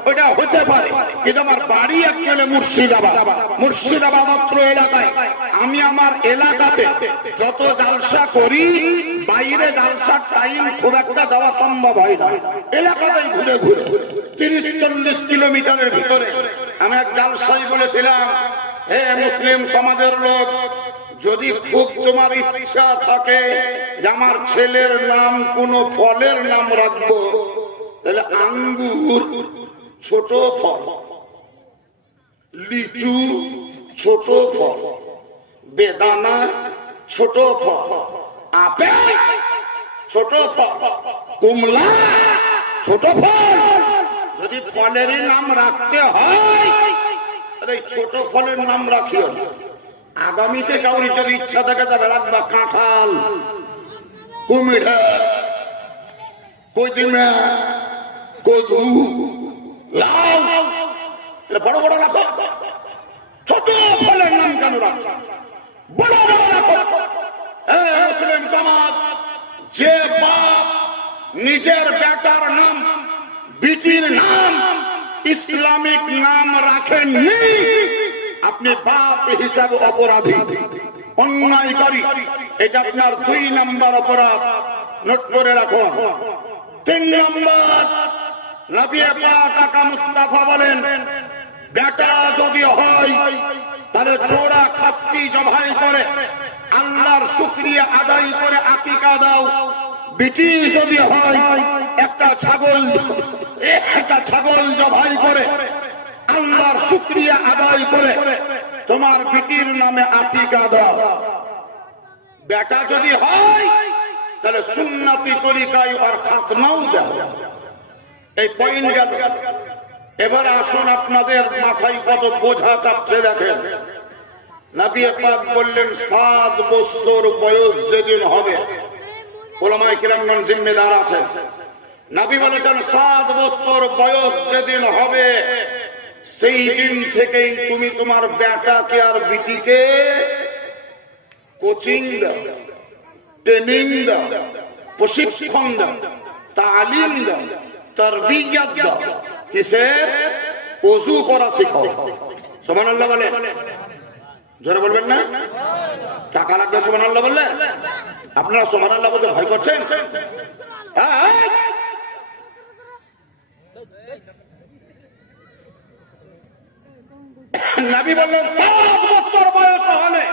ওটা হতে পারে, কিন্তু আমার বাড়ি অ্যাকচুয়ালি মুর্শিদাবাদ। মুর্শিদাবাদ অত্র এলাকায় আমি আমার এলাকাতে যত জালসা করি, বাইরে জালসার টাইম খুব একটা দেওয়া সম্ভব হয় না। এলাকাতেই ঘুরে ঘুরে 30-40 কিলোমিটারের ভিতরে আমি এক জালসাই বলেছিলাম, হে মুসলিম সমাজের লোক, যদি খুব তোমার ইচ্ছা থাকে যে আমার ছেলের নাম কোন ফলের নাম রাখবো, তাহলে আঙ্গুর, ছোট ফল, লিচু ছোট ফল, বেদানা ছোট ফল, আপেল ছোট ফল, কমলা ছোট ফল। যদি ফলের নাম রাখতে হয় তাহলে ছোট ফলের নাম রাখিও না। আগামীতে কাউরি যদি ইচ্ছা থাকে তাহলে রাখবা কাঁঠাল, কুমিড়া, কদিনা, কদু, লাউ, বড় বড় রাখো। ছোট ফলের নাম কেন রাখছো? বড় বড় রাখো। মুসলিম সমাজ, যে বাপ নিজের বেটার নাম, বিটির নাম ইসলামিক নাম রাখেননি, আপনি বাপ হিসাবে অপরাধী, অন্যায়কারী। এটা আপনার 2 নম্বর অপরাধ, নোট করে রাখো। 3 নম্বর, নবী পাক আকা মুস্তাফা বলেন, বেটা যদি হয় তাহলে জোড়া খাসি জবাই করে আল্লাহর শুকরিয়া আদায় করে আকিকা দাও। বিটি যদি হয় একটা ছাগল জবাই করে আল্লাহর শুকরিয়া আদায় করে তোমার বিটির নামে আকিকা দাও। বেটা যদি হয় তাহলে সুন্নতি তরিকায় আর খাতনাও দাও। এই পয়েন্ট গেল। এবার আসুন, আপনাদের মাথায় কত বোঝা চাপছে দেখেন। নবী পাক বললেন 7 বছর বয়স যেদিন হবে, ওলামায়ে কিরামগণ জিম্মেদার আছেন, নবী বলেছেন 7 বছর বয়স যেদিন হবে সেই দিন থেকেই তুমি তোমার বেটাকে আর বিটিকে কোচিং দাও, ট্রেনিং দাও, প্রশিক্ষণ দাও, তালিম দাও, তারবিয়ত দাও। কিসের? ওযু করা শেখাও। সুবহানাল্লাহ বলে, জোরে বলবেন না? টাকা লাগবে সুবহানাল্লাহ বললে? আপনারা সুবহানাল্লাহ বলতে ভয় করছেন? নবী বললেন 7 বছর বয়স হলে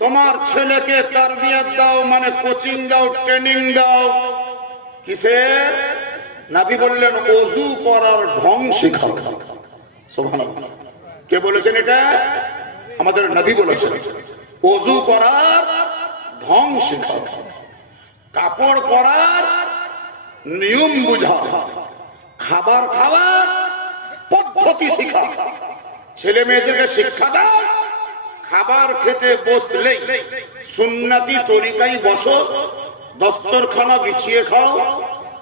তোমার ছেলেকে তারবিয়ত দাও, মানে কোচিং দাও, ট্রেনিং দাও। কিসের? নবী বললেন ওযু করার ঢং শেখাও। সুবহানাল্লাহ। কে বলেছেন এটা? আমাদের নবী বলেছেন ওযু করার ঢং শেখাও, কাপড় পরার নিয়ম বুঝাও, খাবার খাওয়ার পদ্ধতি শেখাও। ছেলে মেয়েদেরকে শিক্ষা দাও, খাবার খেতে বসলেই সুন্নতি তরিকায় বসো, দস্তরখানা বিছিয়ে খাও,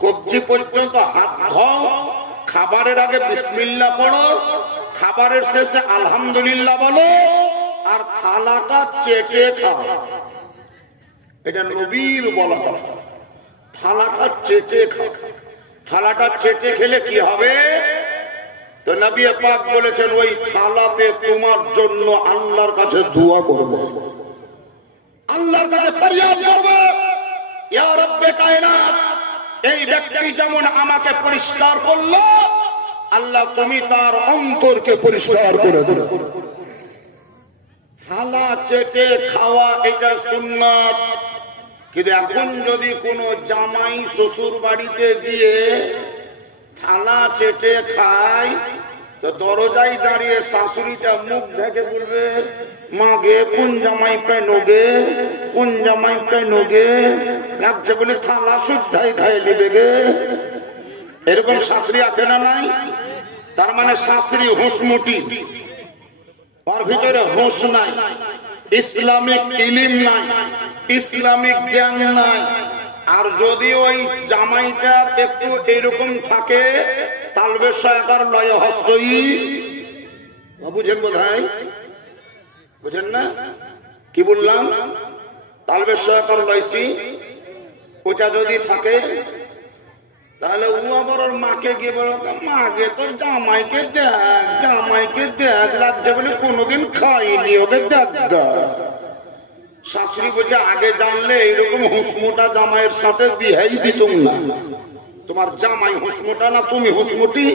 কবজি পর্যন্ত হাত ধোও, খাবারের আগে বিসমিল্লাহ পড়ো, খাবারের শেষে আলহামদুলিল্লাহ বলো, আর থালাটা চেটে খাও। এটা নবীর বলা কথা। থালাটা চেটে খাও। থালাটা চেটে খেলে কি হবে? তো নবী পাক বলেছেন ওই থালাতে তোমার জন্য আল্লাহর কাছে দোয়া করবে, আল্লাহর কাছে ফরিয়াদ করবে, ইয়া রব্বে কায়নাত, এই ব্যক্তি যেমন আমাকে পরিষ্কার করলো, আল্লাহ তুমি তার অন্তরকে পরিষ্কার করে দিও। থালা চেটে খাওয়া এটা সুন্নাত। কিন্তু এখন যদি কোনো জামাই শ্বশুর বাড়িতে গিয়ে থালা চেটে খায়, তো দরজায় দাঁড়িয়ে শাশুড়িটা মুখ ঢেকে বলবে, মা গে কোন জামাই পেনোগে, কোন জামাই পেনোগে, লাগছে বলে থালা শুদ্ধাই খাই নেবে গে। এরকম শাশুড়ি আছে না নাই? তার মানে শাশুড়ি হুঁসমুটি, ওর ভিতরে হুঁশ নাই, ইসলামিক ইলিম নাই, ইসলামিক জ্ঞান নাই। আর যদি ওই জামাইটার একটু এরকম থাকে, তালবে সরকার লয় হস্তই, বুঝেন বোধ হয়? বুঝেন না কি বললাম? তালবে সরকার লয়সি, ওটা যদি থাকে তাহলে ও আবার ওর মাকে গিয়ে বলো, মা গে তোর জামাইকে দেখ, জামাইকে দেখ, লাগছে বলে কোনোদিন খাইনি, ওকে দেখ। শাশুড়ি বলছে আগে জানলে এইরকম হুসমোটা জামাইয়ের সাথে বিহাই দিতুম না। তোমার জামাই হুসমোটা না তুমি হুসমুটি।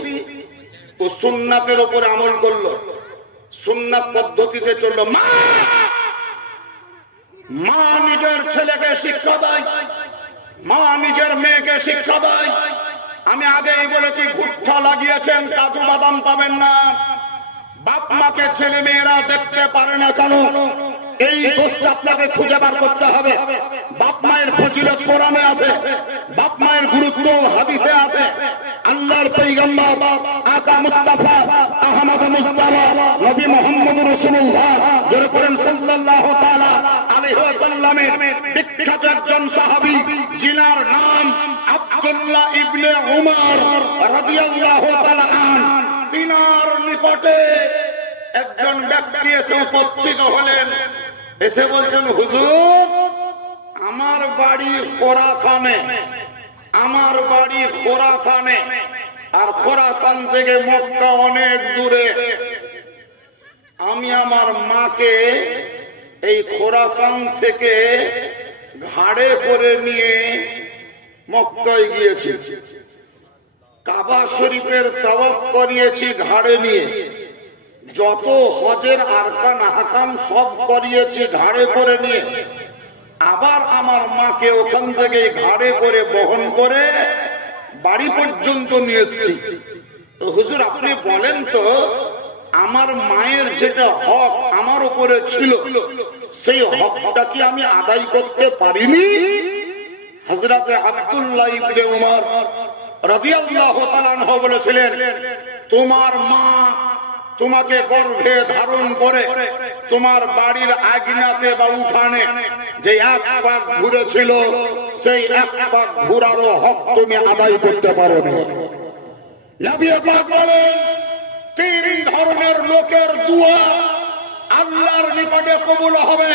ও সুন্নাতের উপরে আমল করলো, সুন্নাত পদ্ধতিতে চললো। মা নিজের ছেলেকে শিক্ষা দেয়, মা নিজের মেয়েকে শিক্ষা দেয়, আমি আগেই বলেছি, ভুট্টা লাগিয়েছেন, কাজু বাদাম পাবেন না। বাপ মাকে ছেলে মেয়েরা দেখতে পারে না কেন? এই দোষটা আপনাকে খুঁজে বার করতে হবে। বাপ মায়ের ফজিলত কোরআনে আছে, বাপ মায়ের গুরুত্ব হাদিসে আছে। আল্লাহর পয়গম্বর আকা মুস্তাফা আহমদ মুস্তাফা নবী মুহাম্মদ রাসূলুল্লাহ যারা করেন সাল্লাল্লাহু তাআলা আলাইহি ওয়াসাল্লামের বিখ্যাত একজন সাহাবী, যিনার নাম আব্দুল্লাহ ইবনে উমর রাদিয়াল্লাহু তাআলা আনহু, তিনার নিকটে একজন ব্যক্তি এসে উপস্থিত হলেন। এসে বলছেন, হুজুর, আমার বাড়ি খোরাসানে, আমার বাড়ি খোরাসানে, আর খোরাসান থেকে মক্কা অনেক দূরে। আমি আমার মাকে এই খোরাসান থেকে ঘাড়ে করে নিয়ে মক্কায় গিয়েছি, কাবা শরীফের তাওয়াফ করিয়েছি ঘাড়ে নিয়ে, যত হজের আরকান আহকাম সব করিয়েছি ঘাড়ে করে নিয়ে। আবার আমার মাকে ওখান থেকে ঘাড়ে করে বহন করে বাড়ি পর্যন্ত নিয়ে এসেছি। তো হুজুর, আপনি বলেন তো, আমার মায়ের যেটা হক আমার উপরে ছিল, সেই হকটা কি আমি আদায় করতে পারিনি? হযরত আব্দুল্লাহ ইবনে উমর রাদিয়াল্লাহু তাআলা আনহু বলেছিলেন, তোমার মা তোমাকে গর্ভে ধারণ করে তোমার বাড়ির আগিনাতে বা উঠানে যে এক পাক ঘুরেছিল, সেই এক পাক ঘোরারও হক তুমি আদায় করতে পারো না। নবী পাক বলেন, তিন ধরনের লোকের দোয়া আল্লাহর নিকটে কবুল হবে।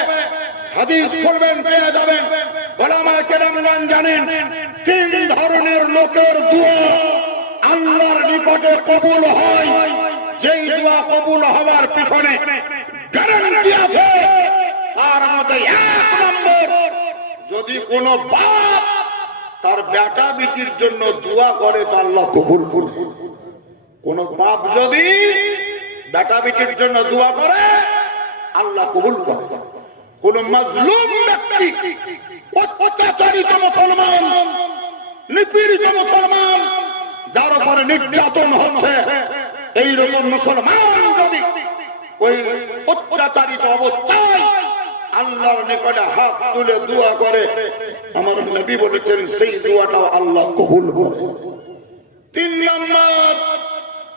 হাদিস পড়বেন, পেয়ে যাবেন। উলামায়ে কেরামগণ জানেন, তিন ধরনের লোকের দোয়া আল্লাহর নিকটে কবুল হয়। যেই দোয়া কবুল হওয়ার পিছনে গ্যারান্টি আছে, তার মধ্যে এক নম্বর, যদি কোন বাপ তার বেটা বিটির জন্য দোয়া করে তো আল্লাহ কবুল করবে। কোন বাপ যদি বেটা বিটির জন্য দোয়া করে আল্লাহ কবুল করে। কোন মাজলুম ব্যক্তি, অত্যাচারিত মুসলমান, নিপীড়িত মুসলমান, যার উপরে নির্যাতন হচ্ছে, এইরকম মুসলমান যদি ওই অত্যাচারিত অবস্থায় আল্লাহর নিকটে হাত তুলে দোয়া করে, আমার নবী বলেছেন সেই দোয়াটাও আল্লাহ কবুল করে। তিন নম্বর,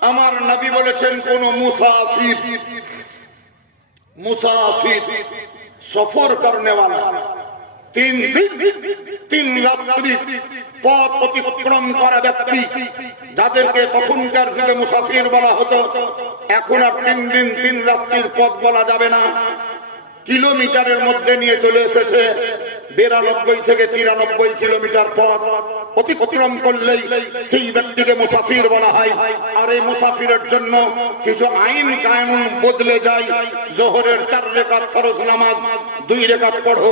আমার নবী বলেছেন, কোন মুসাফির, মুসাফির সফর করনে वाला, 3 দিন 3 রাত্রি পথ অতিক্রম করা ব্যক্তি, যাদেরকে তখনকার যুগে মুসাফির বলা হতো, এখন আর 3 দিন 3 রাত্রির পথ বলা যাবে না, কিলোমিটারের মধ্যে নিয়ে চলে এসেছে। 92 থেকে 93 কিলোমিটার পথ অতিক্রম করলেই সেই ব্যক্তিকে মুসাফির বলা হয়। আর এই মুসাফিরের জন্য কিছু আইন কানুন বদলে যায়। জোহরের 4 রাকাত ফরজ নামাজ 2 রাকাত পড়ো,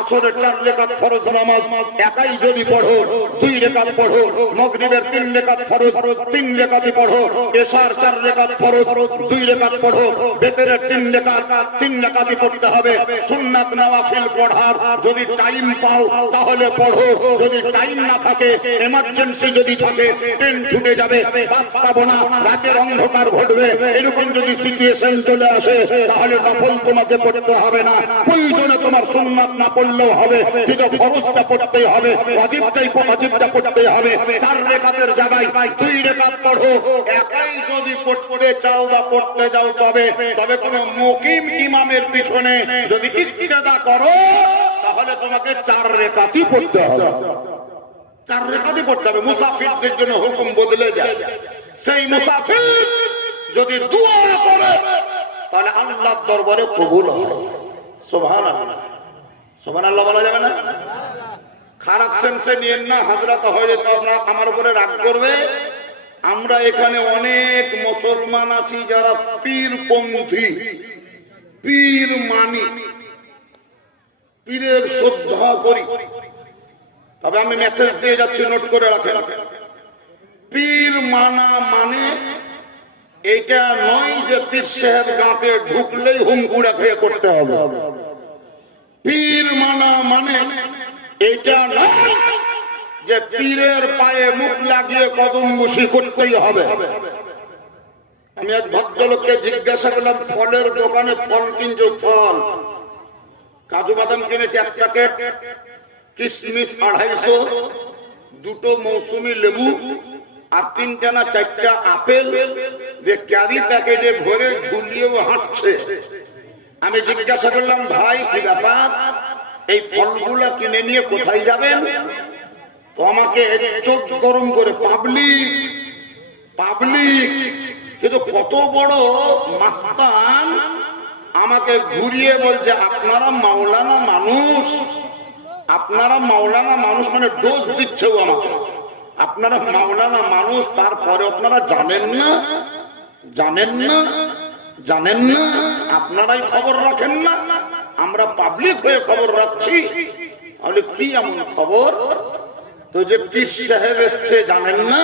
আসরের 4 রাকাত ফরজ নামাজ একাই যদি পড়ো 2 রাকাত পড়ো, মাগরিবের 3 রাকাত ফরজ 3 রাকাতই পড়ো, এশার 4 রাকাত ফরজ 2 রাকাত পড়ো, বেতেরের 3 রাকাত 3 রাকাতই পড়তে হবে। সুন্নাত নওয়াফিল পড়ার যদি টাইম পাও তাহলে পড়ো, যদি টাইম না থাকে, এমার্জেন্সি যদি থাকে, ট্রেন ছুটে যাবে, বাস পাবো না, রাতের অন্ধকার ঘটবে, এরকম যদি সিচুয়েশন চলে আসে, তাহলে নফল তোমাকে পড়তে হবে না। প্রয়োজনে তোমার সুন্নাত না পড়লেও হবে, কিন্তু ফরজটা পড়তেই হবে, ওয়াজিবটা পড়তেই হবে। 4 রাকাতের জায়গায় 2 রাকাত পড়ো। একাই যদি পড়তে চাও বা পড়তে যাও, তবে কোন মুকিম ইমামের পিছনে যদি ইক্তেদা করো, তাহলে তোমাকে 4 রাকাতই পড়তে হবে, 4 রাকাতই পড়তে হবে। মুসাফিরদের জন্য হুকুম বদলে যায়। সেই মুসাফির যদি দোয়া করে, তাহলে আল্লাহর দরবারে কবুল হয়। সুবহানাল্লাহ, সুবহানাল্লাহ বলা যাবে না? খারাপ সেন্সে নিয়েন না, হযরত হয়তো আপনারা আমার উপরে রাগ করবে। আমরা এখানে অনেক মুসলমান আছি যারা পীরপন্থী, পীর মানি, পীরের শ্রদ্ধা করি। তবে আমি মেসেজ দিয়ে যাচ্ছি, নোট করে রাখেন। পীর মানা মানে এটা নয় যে পীর সাহেব গাঁতে ঢুকলেই হুমকুড়া খেয়ে করতে হবে। পীর মানা মানে এটা নয় যে পীরের পায়ে মুখ লাগিয়ে কদম বসি করতেই হবে। আমি এক ভদ্রলোককে জিজ্ঞাসা করলাম, ফলের দোকানে ফল কিনছো, ফল কাজু বাদাম কিনেছে 1 প্যাকেট, কিশমিশ 250, 2টো মৌসুমি লেবু আর 3টা না 4টা আপেল যে ক্যারি প্যাকেটে ভরে ঝুলিয়েও হাঁটছে। আমি জিজ্ঞাসা করলাম, ভাই কি ব্যাপার, এই ফলগুলো কিনে নিয়ে কোথায় যাবেন? তো আমাকে চোখ গরম করে, পাবলিক পাবলিক, কিন্তু কত বড় মাস্তান, আমাকে ঘুরিয়ে বলছে, আপনারা মাওলানা মানুষ, আপনারা মাওলানা মানুষ, মানে ডোজ দিচ্ছে আমাকে, আপনারা মাওলানা মানুষ, তারপরে আপনারা জানেন না, জানেন না, জানেন না, আপনারাই খবর রাখেন না, আমরা পাবলিক হয়ে খবর রাখছি। তাহলে কি এমন খবর? তো যে পীর সাহেব এসছে জানেন না?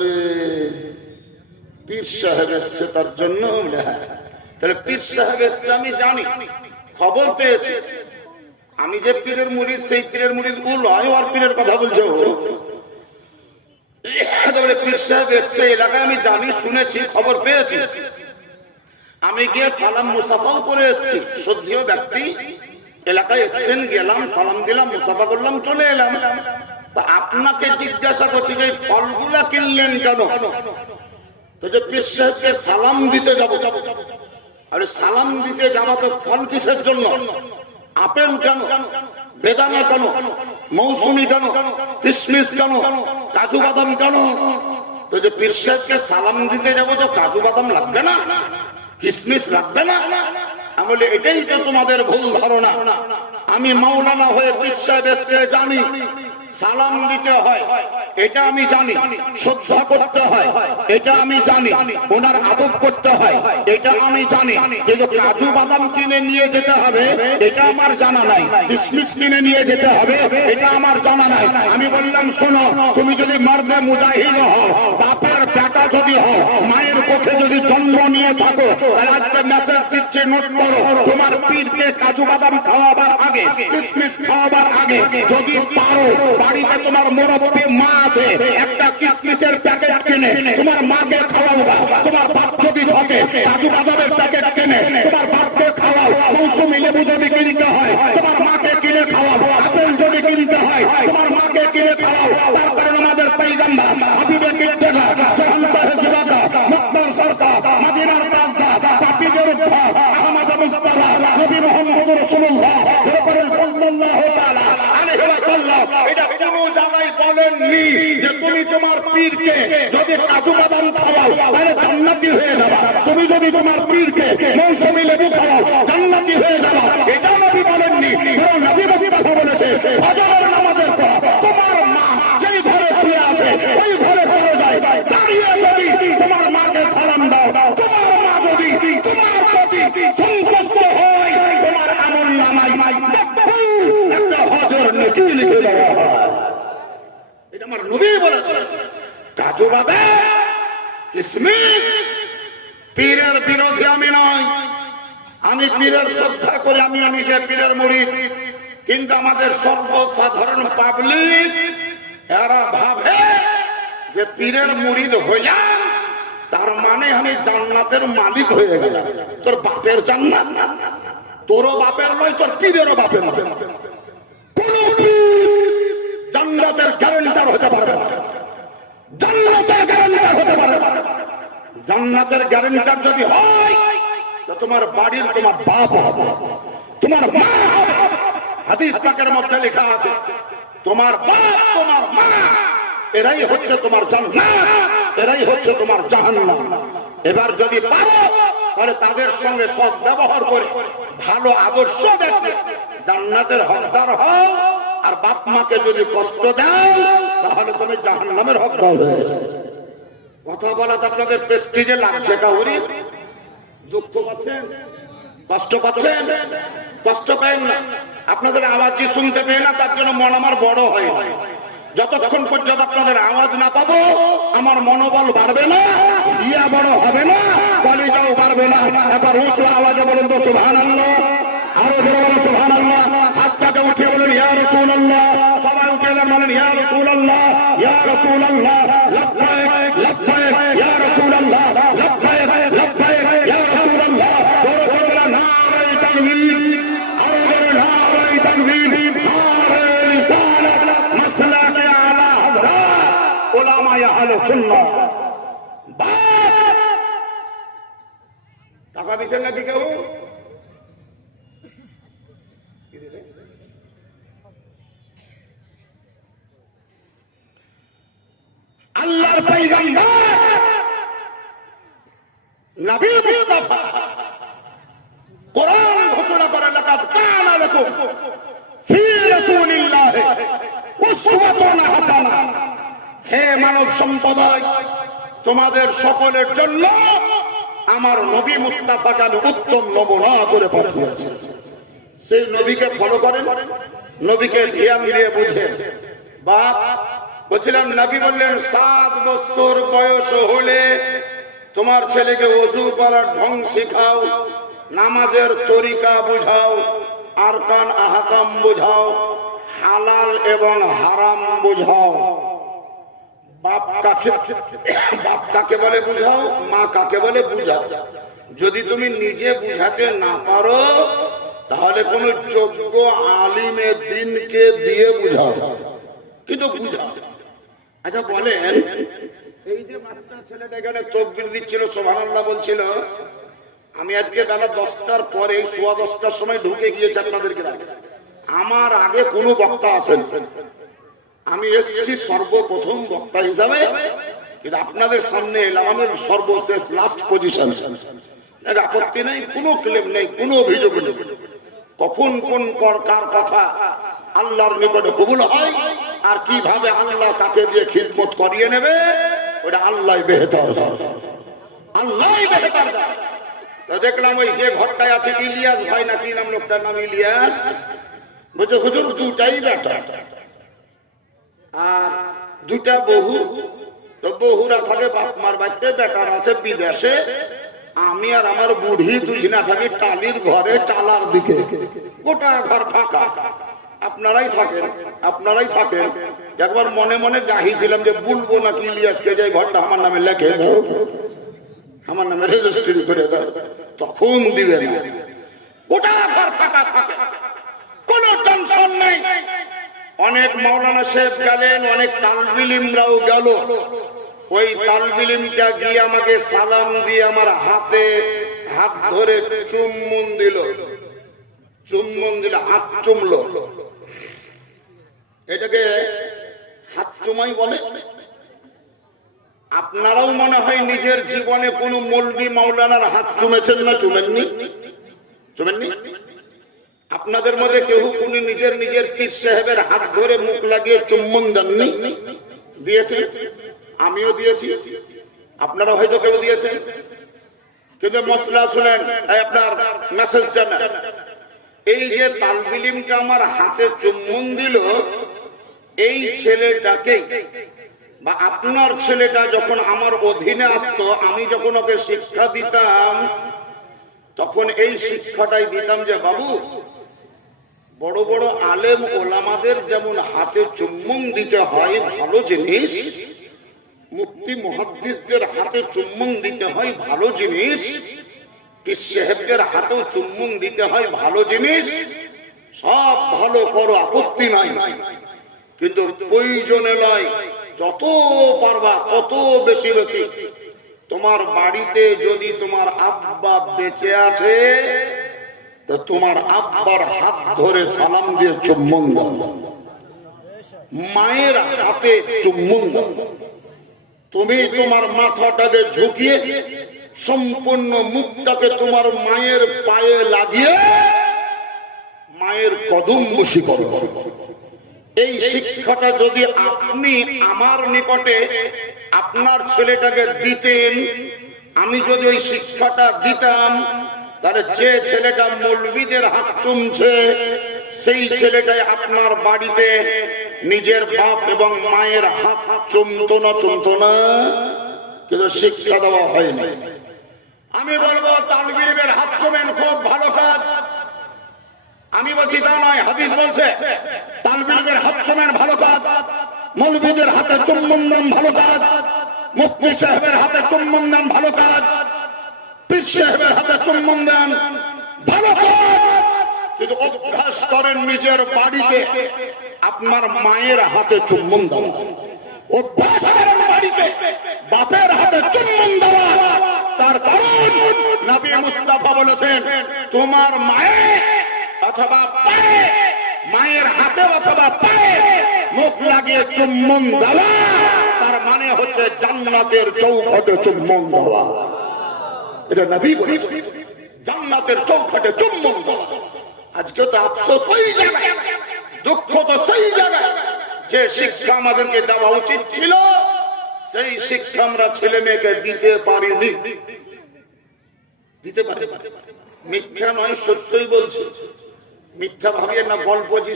রে পীর সাহেব এসছে তার জন্য, তাহলে পীর সাহেব এসছে আমি জানি, খবর পেয়েছি। আমি যে পীরের মুরিদ, সেই পীরের মুরিদ নয়, আর পীরের কথা বলছে। পীর সাহেব এসছে এলাকায় আমি জানি, শুনেছি, খবর পেয়েছি। আমি গিয়ে সালাম মুসাফাও করে এসছি, শ্রদ্ধেয় ব্যক্তি এলাকায় এসছেন, গেলাম, সালাম দিলাম, মুসাফা করলাম, চলে এলাম। তা আপনাকে জিজ্ঞাসা করছি যে ফলগুলা কিনলেন কেন? তো যে পীর সাহেবকে সালাম দিতে যাবো, আরে সালাম দিতে যাবো তো ফল কিসের জন্য? আপেল কেন, বেদানা কেন, মৌসুমি কেন, কিশমিশ কেন, কাজু বাদাম কেন? তো যে পীর সাহেবকে সালাম দিতে যাবো তো কাজু বাদাম লাগবে না, কিশমিশ লাগবে না? আমি বলি, এটাই তো তোমাদের ভুল ধারণা। আমি মাওলানা হয়ে পীর সাহেব এসছে জানি, সালাম দিতে হয় এটা আমি জানি, শ্রদ্ধা করতে হয় এটা আমি জানি, ওনার আদব করতে হয় এটা আমি জানি, কিন্তু কাজু বাদাম কিনে নিয়ে যেতে হবে এটা আমার জানা নাই, কিশমিশ কিনে নিয়ে যেতে হবে এটা আমার জানা নাই। আমি বললাম, শোনো, তুমি যদি মারবে মুজাহিদ হও, বাপের বেটা যদি হও, মায়ের কোখে যদি জন্ম নিয়ে থাকো, তাহলে আজকে মেসেজ দিচ্ছে, নোট করো, তোমার পীরকে কাজু বাদাম খাওয়াবার আগে, কিশমিশ খাওয়াবার আগে যদি পারো, বাড়িতে তোমার মুরব্বি মা আছে, একটা কিশমিশের প্যাকেট কিনে তোমার মাকে খাওয়াবা। তোমার বাপ যদি থাকে কাজু বাদামের প্যাকেট কিনে তোমার বাপকে খাওয়াও। মৌসুমি লেবু যদি কিনতে হয় তোমার মাকে কিনে খাওয়াও। আপেল যদি কিনতে হয় তোমার মাকে কিনে খাওয়াও। তার কারণে আমাদের পয়গম্বর হাবিবে কিবতগা শাহনশাহ জুবাদা মুক্তার সরকার মদিনার তাজদার পাপীদের উদ্ধার আহমদ মুস্তাফা নবী মুহাম্মদ রাসূলুল্লাহ সাল্লাল্লাহু তাআলা আলাইহি ওয়াসাল্লাম এটা কোন জায়গায় বলেননি যে তুমি তোমার পীরকে যদি কাজু বাদাম খাওয়াও তাহলে জান্নাতি হয়ে যাবে, তুমি যদি তোমার পীরকে মৌসুমি লেবু খাওয়াও জান্নাতি হয়ে যাবে, এটা নবী বলেননি। বরং নবী মুস্তাফা বলেছে, ফজরের নামাজের পর তোমার মা যেই ঘরে শুয়ে আছে ওই ঘরে দরজায় দাঁড়িয়ে যদি তোমার মাকে সালাম দাও, তোমার মা যদি তোমার প্রতি সন্তুষ্ট হয়, তোমার আমল নামায় একটা হজর নেকি লিখে দেওয়া হয়। এটা আমার নবী বলেছে। কাজু বাদাম, কিশমিশ, পীরের বিরোধী আমি নয়, আমি পীরের শ্রদ্ধা করি, আমি নিজে পীরের মুরিদ। কিন্তু আমাদের সর্বসাধারণ পাবলিক এরা ভাবে যে পীরের মুরিদ হইলাম তার মানে আমি জান্নাতের মালিক হয়ে গেলাম। তোর বাপের জান্নাত, তোরও বাপের নয়, তোর পীরেরও বাপের নয়। কোন জান্নাতের গ্যারান্টার হতে পারবে না, জান্নাতের গ্যারান্টার হতে পারবে না। জান্নাতের গ্যারান্টার যদি হয় তো তোমার বাড়ির তোমার বাপ হবে, তোমার মা হবে। হাদিস পাকের মধ্যে লেখা আছে, তোমার বাপ তোমার মা এরাই হচ্ছে তোমার জান্নাত, এরাই হচ্ছে তোমার জাহান্নাম। এবার যদি পারো তাহলে তাদের সঙ্গে সৎ ব্যবহার করে ভালো আদর্শ দেখে জান্নাতের হকদার হও। আর বাপ মাকে যদি কষ্ট দাও তাহলে তুমি জাহান্নামের হকদার হয়ে যাবে। কথা বলা তো আপনাদের প্রেস্টিজে লাগছে, কাউরি দুঃখ পাচ্ছেন, কষ্ট পাচ্ছেন? কষ্ট পেন না, আপনাদের আওয়াজই শুনতে পেয়ে না, তার জন্য মন আমার বড় হয় না। যতক্ষণ পর্যন্ত আপনাদের আওয়াজ না পাবো আমার মনোবল বাড়বে না, ইয়া বড় হবে না, কলিজাও বাড়বে না। এবার উঁচু আওয়াজে বলুন তো সুবহানাল্লাহ, আরো জোরে বলুন সুবহানাল্লাহ, হাতটাকে উঠিয়ে বলুন ইয়া রাসূলুল্লাহ, সবাই বলেন ইয়া রাসূলুল্লাহ, ইয়া রাসূলুল্লাহ, লাব্বাইক লাব্বাইক ইয়া রাসূলুল্লাহ, লাব্বাইক লাব্বাইক ইয়া রাসূলুল্লাহ। বড় নারে তাকবীর, আরো নারে তাকবীর, নারে রিসালাত, মাসলাকে আলা হযরত উলামায়ে আহলে সুন্নাহ। টাকা দিচ্ছেন নাকি কেউ? আল্লাহর পয়গম্বর নবী মুস্তাফা কোরআন ঘোষণা করে, লাকাদ কানা লাকুম ফি রাসূলিল্লাহি উসওয়াতুন হাসানাহ। হে মানব সম্প্রদায়, তোমাদের সকলের জন্য আমার নবী মুস্তাফাকে আমি উত্তম নমুনা করে পাঠিয়েছি। সেই নবীকে ফলো করেন, নবীকে ধ্যান দিয়ে বুঝেন। বাপ বলছিলাম, নবী বললেন 7 বছর বয়স হলে তোমার ছেলেকে ওযু করার ঢং শেখাও, নামাজের তরিকা বুঝাও, আরকান আহকাম বুঝাও, হালাল এবং হারাম বুঝাও। বাপ কাকে বলে বুঝাও, মা কাকে বলে বুঝাও। যদি তুমি নিজে বুঝাতে না পারো তাহলে কোন যোগ্য আলিমে দ্বীনকে দিয়ে বুঝাও, কিন্তু বুঝাও। আচ্ছা বলেন, এই যে বাচ্চা ছেলেটা এখানে তাকবীর দিচ্ছিল, সুবহানাল্লাহ বলছিল, আমি আজকে বেলা 10টার পরে 10:15টার সময় ঢুকে গিয়েছি আপনাদের গ্রামে। আমার আগে কোনো বক্তা আসেন, আমি এসেছি সর্বপ্রথম বক্তা হিসাবে, কিন্তু আপনাদের সামনে এলাম আমি সর্বশেষ লাস্ট পজিশন। আপত্তি নেই, কোনো ক্লেম নেই, কোনো অভিযোগ নেই। কখন কোন কার কথা আল্লাহর নিকটে কবুল হয় আর কিভাবে আল্লাহ তাকে দিয়ে খিদমত করিয়ে নেবে, ওটা আল্লাহ বেহতর, আল্লাহ বেহতর। দেখলাম ওই যে ঘরটায় আছে ইলিয়াস ভাই, না কি নাম লোকটার নাম, ইলিয়াস, বলছে হুজুর দুটাই বেটা আর দুটা বহু। তো বহুরা থাকে বাপ মার বাড়িতে, বেটার আছে বিদেশে। আমি আর আমার বুড়ি দুজনা থাকি টালির ঘরে চালার দিকে, গোটা ঘর ফাঁকা। আপনারাই থাকেন, আপনারাই থাকেন। একবার মনে মনে গাহিছিলাম যে বলবো নাকি ইলিয়াসকে যে ঘরটা আমার নামে লেখে দাও, আমার নামে রেজিস্ট্রি করে দাও, তখন দিবে না। গোটা ঘর ফাঁকা থাকে, কোনো টেনশন নেই। অনেক মাওলানা সাহেব গেলেন, অনেক তালবিল ইমরাও গেল। ওই তালবিল ইমটা গিয়ে আমাকে সালাম দিয়ে আমার হাতে হাত ধরে চুম্বন দিল, চুম্বন দিল, হাত চুমলো। এটাকে হাত চুমাই বলে। আপনারাও মনে হয় নিজের জীবনে কোন মৌলবি মাওলানার হাত চুমেছেন না চুমেননি? চুমেননি? আপনাদের মধ্যে কেউ কোন নিজের নিজের পীর সাহেবের হাত ধরে মুখ লাগিয়ে চুম্বন দেননি? দিয়েছে? আমিও দিয়েছি, আপনারা হয়তো কেউ দিয়েছেন। কিন্তু মশলা শুনেন, আপনার মেসেজটা না। এই যে তালবিলিমটা আমার হাতে চুম্বন দিল, এই ছেলেটাকে বা আপনার ছেলেটা যখন আমার অধীনে আসতো, আমি যখন ওকে শিক্ষা দিতাম, তখন এই শিক্ষাটাই দিতাম যে বাবু, বড় বড় আলেম ওলামাদের যেমন হাতে চুম্বন দিতে হয় ভালো জিনিস, মুফতি মুহাদ্দিসদের হাতে চুম্বন দিতে হয় ভালো জিনিস, পীর সাহেবদের হাতেও চুম্বন দিতে হয় ভালো জিনিস। সব ভালো করো, আপত্তি নাই, কিন্তু প্রয়োজনে নয়। যত পারবা তত বেশি বেশি। তোমার বাড়িতে যদি তোমার আব্বা বেঁচে আছে, তো তোমার আব্বার হাত ধরে সালাম দিয়ে চুম্বন দাও, মায়ের হাতে চুম্বন দাও। তুমি তোমার মাথাটাকে ঝুঁকিয়ে সম্পূর্ণ মুখটাকে তোমার মায়ের পায়ে লাগিয়ে মায়ের কদম বসি করো। এই শিক্ষাটা যদি আপনি আমার নিকটে আপনার ছেলেটাকে দিতেন, আমি যদি ওই শিক্ষাটা দিতাম, তাহলে যে ছেলেটা মৌলবীদের হাত চুমছে, সেই ছেলেটাই আপনার বাড়িতে নিজের বাপ এবং মায়ের হাত চুমতো না, চুমতো না। কিন্তু শিক্ষা দেওয়া হয়নি। আমি বলবো তালবির ইলমের হাত চুমেন, খুব ভালো কাজ। আমি বলছি তা নয়, হাদিস বলছে তালবিলবের হাত চুমেন ভালো কাজ, মৌলবীদের হাতে চুম্বন দেন ভালো কাজ, মুফতি সাহেবের হাতে চুম্বন দেন ভালো কাজ, পীর সাহেবের হাতে চুম্বন দেন ভালো কাজ। কিন্তু অভ্যাস করেন নিজের বাড়িতে আপনার মায়ের হাতে চুম্বন দেওয়া, অভ্যাস করেন বাড়িতে বাপের হাতে চুম্বন দেওয়া। তার কারণ নবী মুস্তাফা বলেছেন, তোমার মায়ের অথবা পায়ে, মায়ের হাতে অথবা পায়ে মুখ লাগিয়ে চুম্বন দেওয়া তার মানে হচ্ছে জান্নাতের চৌখটে চুম্বন দেওয়া। এটা নবী বলেছেন, জান্নাতের চৌখটে চুম্বন দেওয়া। আজকে তো আফসোস ওই জায়গায়, দুঃখ তো সেই জায়গায়, যে শিক্ষা আমাদেরকে দেওয়া উচিত ছিল সেই শিক্ষা আমরা ছেলে মেয়েকে দিতে পারিনি। দিতে পারি মিথ্যা নয়, সত্যই বলছি। মিথ্যা ভাবিয়ে না, গল্প যে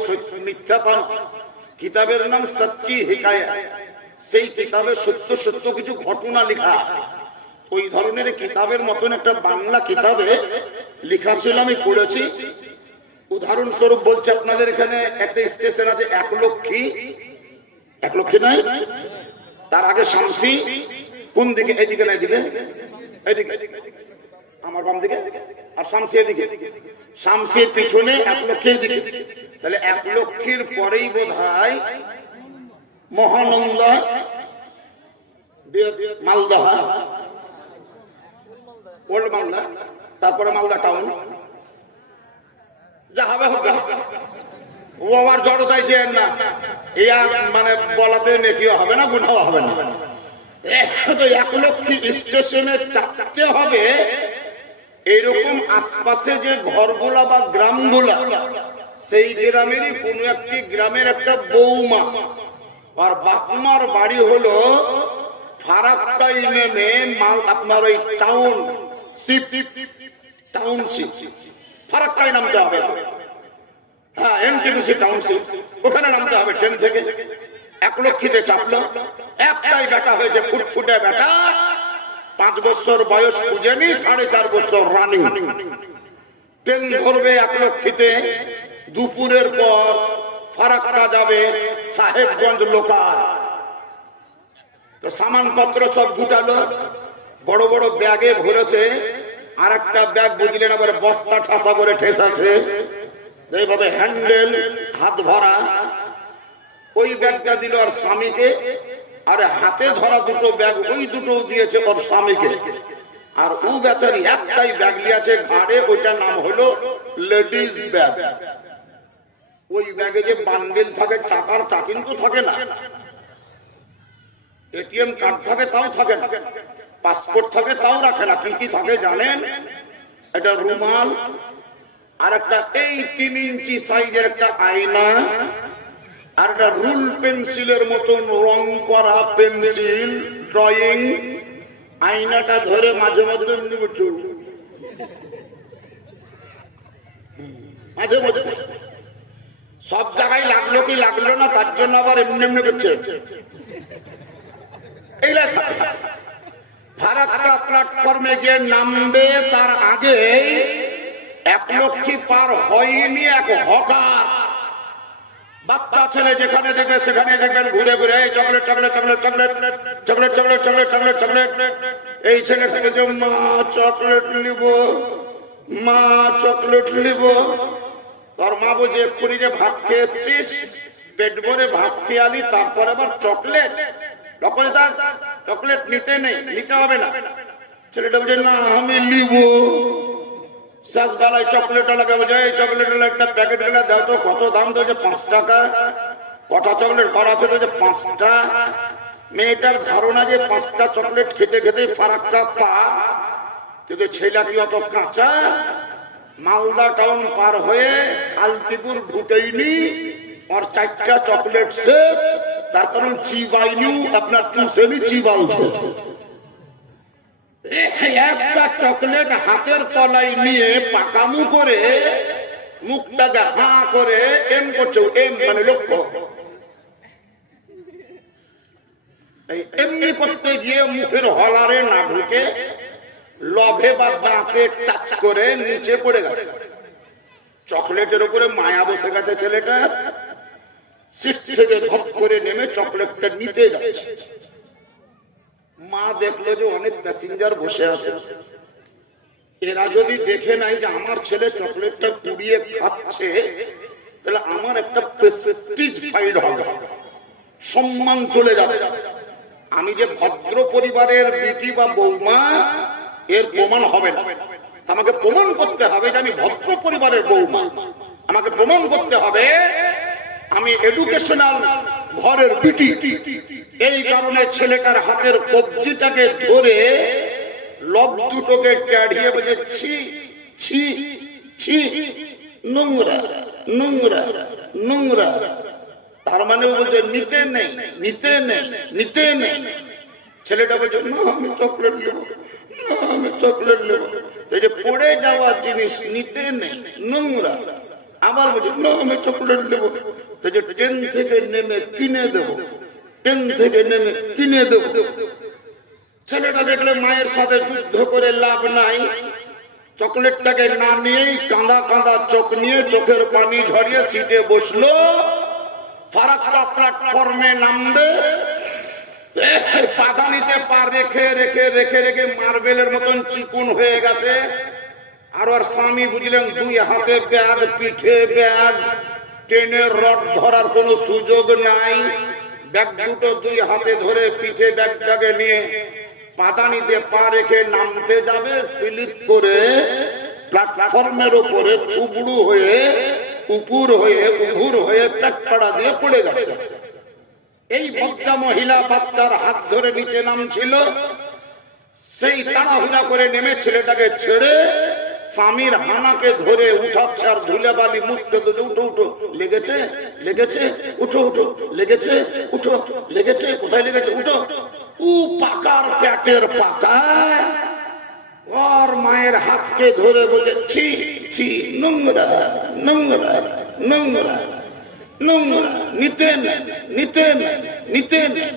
মিথ্যা তা না। কিতাবের নাম সচ্চি হিকায়া, সেই কিতাবে সত্য সত্য কিছু ঘটনা লেখা আছে। ওই ধরনের কিতাবের মতন একটা বাংলা কিতাবে লেখা ছিল, আমি পড়েছি। উদাহরণস্বরূপ বলছে, আপনাদের এখানে একটা স্টেশন আছে একলক্ষী, একলক্ষী নাই, তার আগে শামসি, কোন দিকে? এইদিকে না এদিকে? এইদিকে, আমার বাম দিকে, আর শামসি এদিকে। শামসির পিছনে একলক্ষী দিকে, তাহলে একলক্ষীর পরেই বোধ হয় মহানন্দা, মালদা, ওল্ড মালদা, তারপরে মালদা টাউন, যা হবে হবে। ও আবার জড়তাই চেয়েন না, মানে বলাতে নেকিও হবে না, গুনাও হবে না। একলক্ষী স্টেশনে চাপতে হবে। এইরকম আশপাশে যে ঘরগুলা বা গ্রামগুলা, সেই গ্রামেরই কোন একটি গ্রামের একটা বৌমা, আর বাপমার বাড়ি হলো ফারাক্কাই নেমে আপনার ওই টাউনশিপ, ফারাক্কাই নামতে হবে। হ্যাঁ, এনটিপিসি টাউনশিপ, ওখানে নামতে হবে ট্রেন থেকে। একলক্ষীতে চাপলো, একটাই বেটা হয়েছে, ফুটফুটে বেটা, 5 বছর বয়স পুজেনি, 4.5 বছর রানিং। ট্রেন ধরবে একলক্ষীতে, দুপুরের পর ফারাক্কা যাবে সাহেবগঞ্জ লোকাল। তো সামানপত্র সব গুটালো, বড় বড় ব্যাগে ভরেছে, আর একটা ব্যাগ বুঝলেন আবার বস্তা ঠাসা করে ঠেসাছে, এইভাবে হ্যান্ডেল হাত ভরা। ওই ব্যাগটা দিল আর স্বামীকে, আর হাতে ধরা দুটো ব্যাগ ওই দুটো দিয়েছে ওর স্বামীকে। আর ও বেচারি একটাই ব্যাগ নিয়েছে ঘাড়ে, ওইটার নাম হলো লেডিস ব্যাগ। ওই ব্যাগে যে বান্ডেল থাকে টাকার, তা কিন্তু থাকে না। এটিএম কার্ড থাকে, তাও থাকে না। পাসপোর্ট থাকে, তাও রাখে না। কি কি থাকে জানেন? একটা রুমাল, আর একটা এই 3 ইঞ্চি সাইজের একটা আয়না, আর একটা রুল পেন্সিলের মতন রং করা পেন্সিল, ড্রয়িং। আয়নাটা ধরে মাঝে মধ্যে মাঝে মধ্যে সব জায়গায় লাগলো কি লাগলো না, তার জন্য আবার এমনি এমনি করছে। এইগুলা ফারাক্কা প্ল্যাটফর্মে যে নামবে তার আগে একলক্ষী পার হয়নি এক হকার, বাচ্চা ছেলে যেখানে দেখবে সেখানে দেখবেন ঘুরে ঘুরে chocolate chocolate chocolate chocolate chocolate chocolate chocolate chocolate chocolate. এই ছেলেটাকে যে মা চকলেট নিব, মা চকলেট নিব। তোর মা বুঝে এক্ষুনি যে ভাত খেয়ে এসছিস, পেট ভরে ভাত খেয়ে আলি, তারপর আবার চকলেট। তখন তার চকলেট নিতে নেই, নিতে হবে না। ছেলেটা বলছে না আমি নিব। শেষ বেলায় চকলেট লাগাবো, যে চকলেট একটা প্যাকেট গেলে দাও তো, কত দাম তো? 5 টাকা। কটা চকলেট করা আছে তো? 5টা। মেয়েটার ধারণা যে 5টা চকলেট খেতে খেতে ফারাক্কা পার, কিন্তু ছেলে কি অত কাঁচা? মালদা টাউন পার হয়ে কালকিপুর ঢুকেইনি, আর 4টা চকলেট শেষ। তার কারণ চিবাইনিও, আপনার চুষেনি, চিবালছে। একটা চকলেট হাতের তলায় নিয়ে পাকামু করে মুখটাকে হাঁ করে এম করছে, এম মানে লক্ষ্য। এমনি করতে গিয়ে মুখের হলারে না ঢুকে লভে বা দাঁতে টাচ করে নিচে পড়ে গেছে। চকলেটের উপরে মায়া বসে গেছে ছেলেটা। সিট থেকে ধপ করে নেমে চকলেটটা নিতে যাচ্ছে। মা দেখলো যে অনেক প্যাসেঞ্জার বসে আছে, এরা যদি দেখে নাই যে আমার ছেলে চকলেটটা কুড়িয়ে খাচ্ছে, তাহলে আমার একটা প্রেস্টিজ ফাইট হবে, সম্মান চলে যাবে। আমি যে ভদ্র পরিবারের বিটি বা বৌমা, এর প্রমাণ হবে না। আমাকে প্রমাণ করতে হবে যে আমি ভদ্র পরিবারের বৌমা, আমাকে প্রমাণ করতে হবে আমি এডুকেশনাল ঘরের বিটি। এই কারণে ছেলেটার হাতের কবজিটাকে ধরে লব দুটোকে টাড়িয়ে বলে ছি ছি ছি, নোংরা নোংরা নোংরা। তার মানে বলছে নিতে নেই, নিতে নেই, নিতে নেই। ছেলেটা বলছে না আমি চকলেট নেবো, না আমি চকলেট নেবো। এই যে পড়ে যাওয়া জিনিস নিতে নেই, নোংরা। আবার বলছে না আমি চকলেট নেবো। তো যে ট্রেন থেকে নেমে কিনে দেবো, ট্রেন থেকে নেমে কিনে দেবো। ছেলেটা দেখলে মায়ের সাথে যুদ্ধ করে লাভ নাই, চকলেটটাকে না নিয়েই কাঁদা কাঁদা চোখ নিয়ে চোখের পানি ঝরিয়ে সিটে বসলো। ফারাক্কা প্ল্যাটফর্মে নামবে, পাদানিতে পা রেখে রেখে রেখে রেখে মার্বেলের মতন চিকুন হয়ে গেছে। আর ওর স্বামী বুঝলেন দুই হাতে ব্যাগ, পিঠে ব্যাগ, ট্রেনের রড ধরার কোনো সুযোগ নাই। ব্যাগ দুটো দুই হাতে ধরে পিঠে ব্যাগটাকে নিয়ে পাদানিতে পা রেখে নামতে যাবে, স্লিপ করে প্ল্যাটফর্মের উপরে থুবড়ু হয়ে উপুর হয়ে উভুর হয়ে পেটপাড়া দিয়ে পড়ে গেছে। এই ভদ্রা মহিলা বাচ্চার হাত ধরে নিচে নামছিল, সেই তাড়াহুড়া করে নেমে ছেলেটাকে ছেড়ে স্বামীর হানাকে ধরে উঠাচ্ছে আর ধুলে বালি মুছতে। উঠো উঠো, লেগেছে লেগেছে, উঠো উঠো, লেগেছে উঠো, লেগেছে কোথায় লেগেছে, উঠো। উ পাকার পেটের পাকায় ওর মায়ের হাতকে ধরে বলে ছি ছি, নোংরা নোংরা নোংরা নোংরা, নিতে নেই, নিতে নেই, নিতে নেই।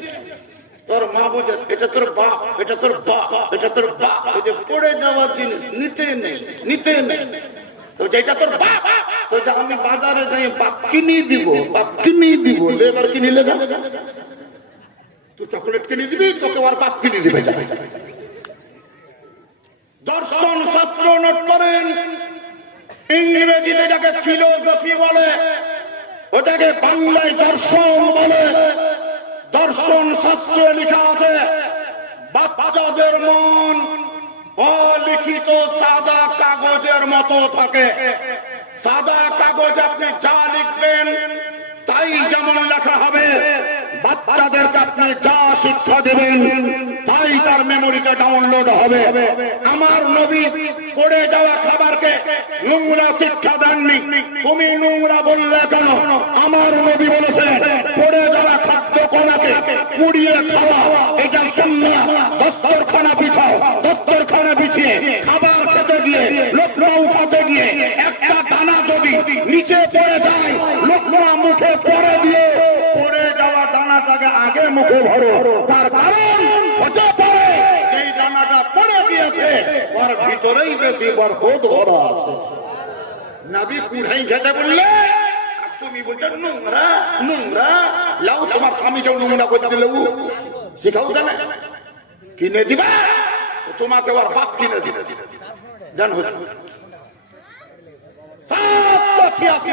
তোর মা বোঝে এটা তোর বাপ, এটা তোর বাপ, এটা তোর বাপ। ওই যে পড়ে যাওয়ার জিনিস নিতে নেই, নিতে নেই। তো যেটা তোর বাপ, তো আমি বাজারে যাই বাপ কিনে দিব, বাপ কিনে দিব। এবার কিনিলে না তুই চকলেট কিনে দিবি, তোকে আর বাপ কিনে দিবে। যাবে দর্শন শাস্ত্র নোট করেন, ইংরেজিতে যাকে ফিলোসফি বলে ওটাকে বাংলায় দর্শন বলে। দর্শন শাস্ত্রে লেখা আছে বাচ্চাদের মন অলিখিত সাদা কাগজের মতো থাকে। সাদা কাগজে আপনি যা লিখবেন তাই যেমন লেখা হবে। বাচ্চাদেরকে আপনি যা শিক্ষা দেবেন তাই তার মেমোরিতে ডাউনলোড হবে। আমার নবী পড়ে যাওয়া খাবারকে নোংরা শিক্ষা দেননি। তুমি নোংরা বললে কেন? আমার নবী বলেছেন পড়ে যাওয়া খাদ্য কণাকে কুড়িয়ে খাওয়া, এটা সুন্নাহ। দস্তরখানা বিছাও, দস্তরখানা বিছিয়ে খাবার খেতে গিয়ে, লোকমা উঠাতে গিয়ে একটা দানা যদি নিচে পড়ে যায়, লোকমা মুখে পড়ে দিয়ে পড়ে যাওয়া দানাটাকে আগে মুখে ভরো। তার কারণ হতে পারে যেই দানাটা পড়ে গিয়েছে ওর ভিতরেই বেশি বরকত ভরা আছে। নবী কুড়াই খেতে বললে তুমি বলছো নোংরা নোংরা। লাও তোমার স্বামীকেও নোংরা করে দিলে শিখাও কেন? কিনে দিবা তোমাকে ওর বাপ কিনে দিবে। জানো 786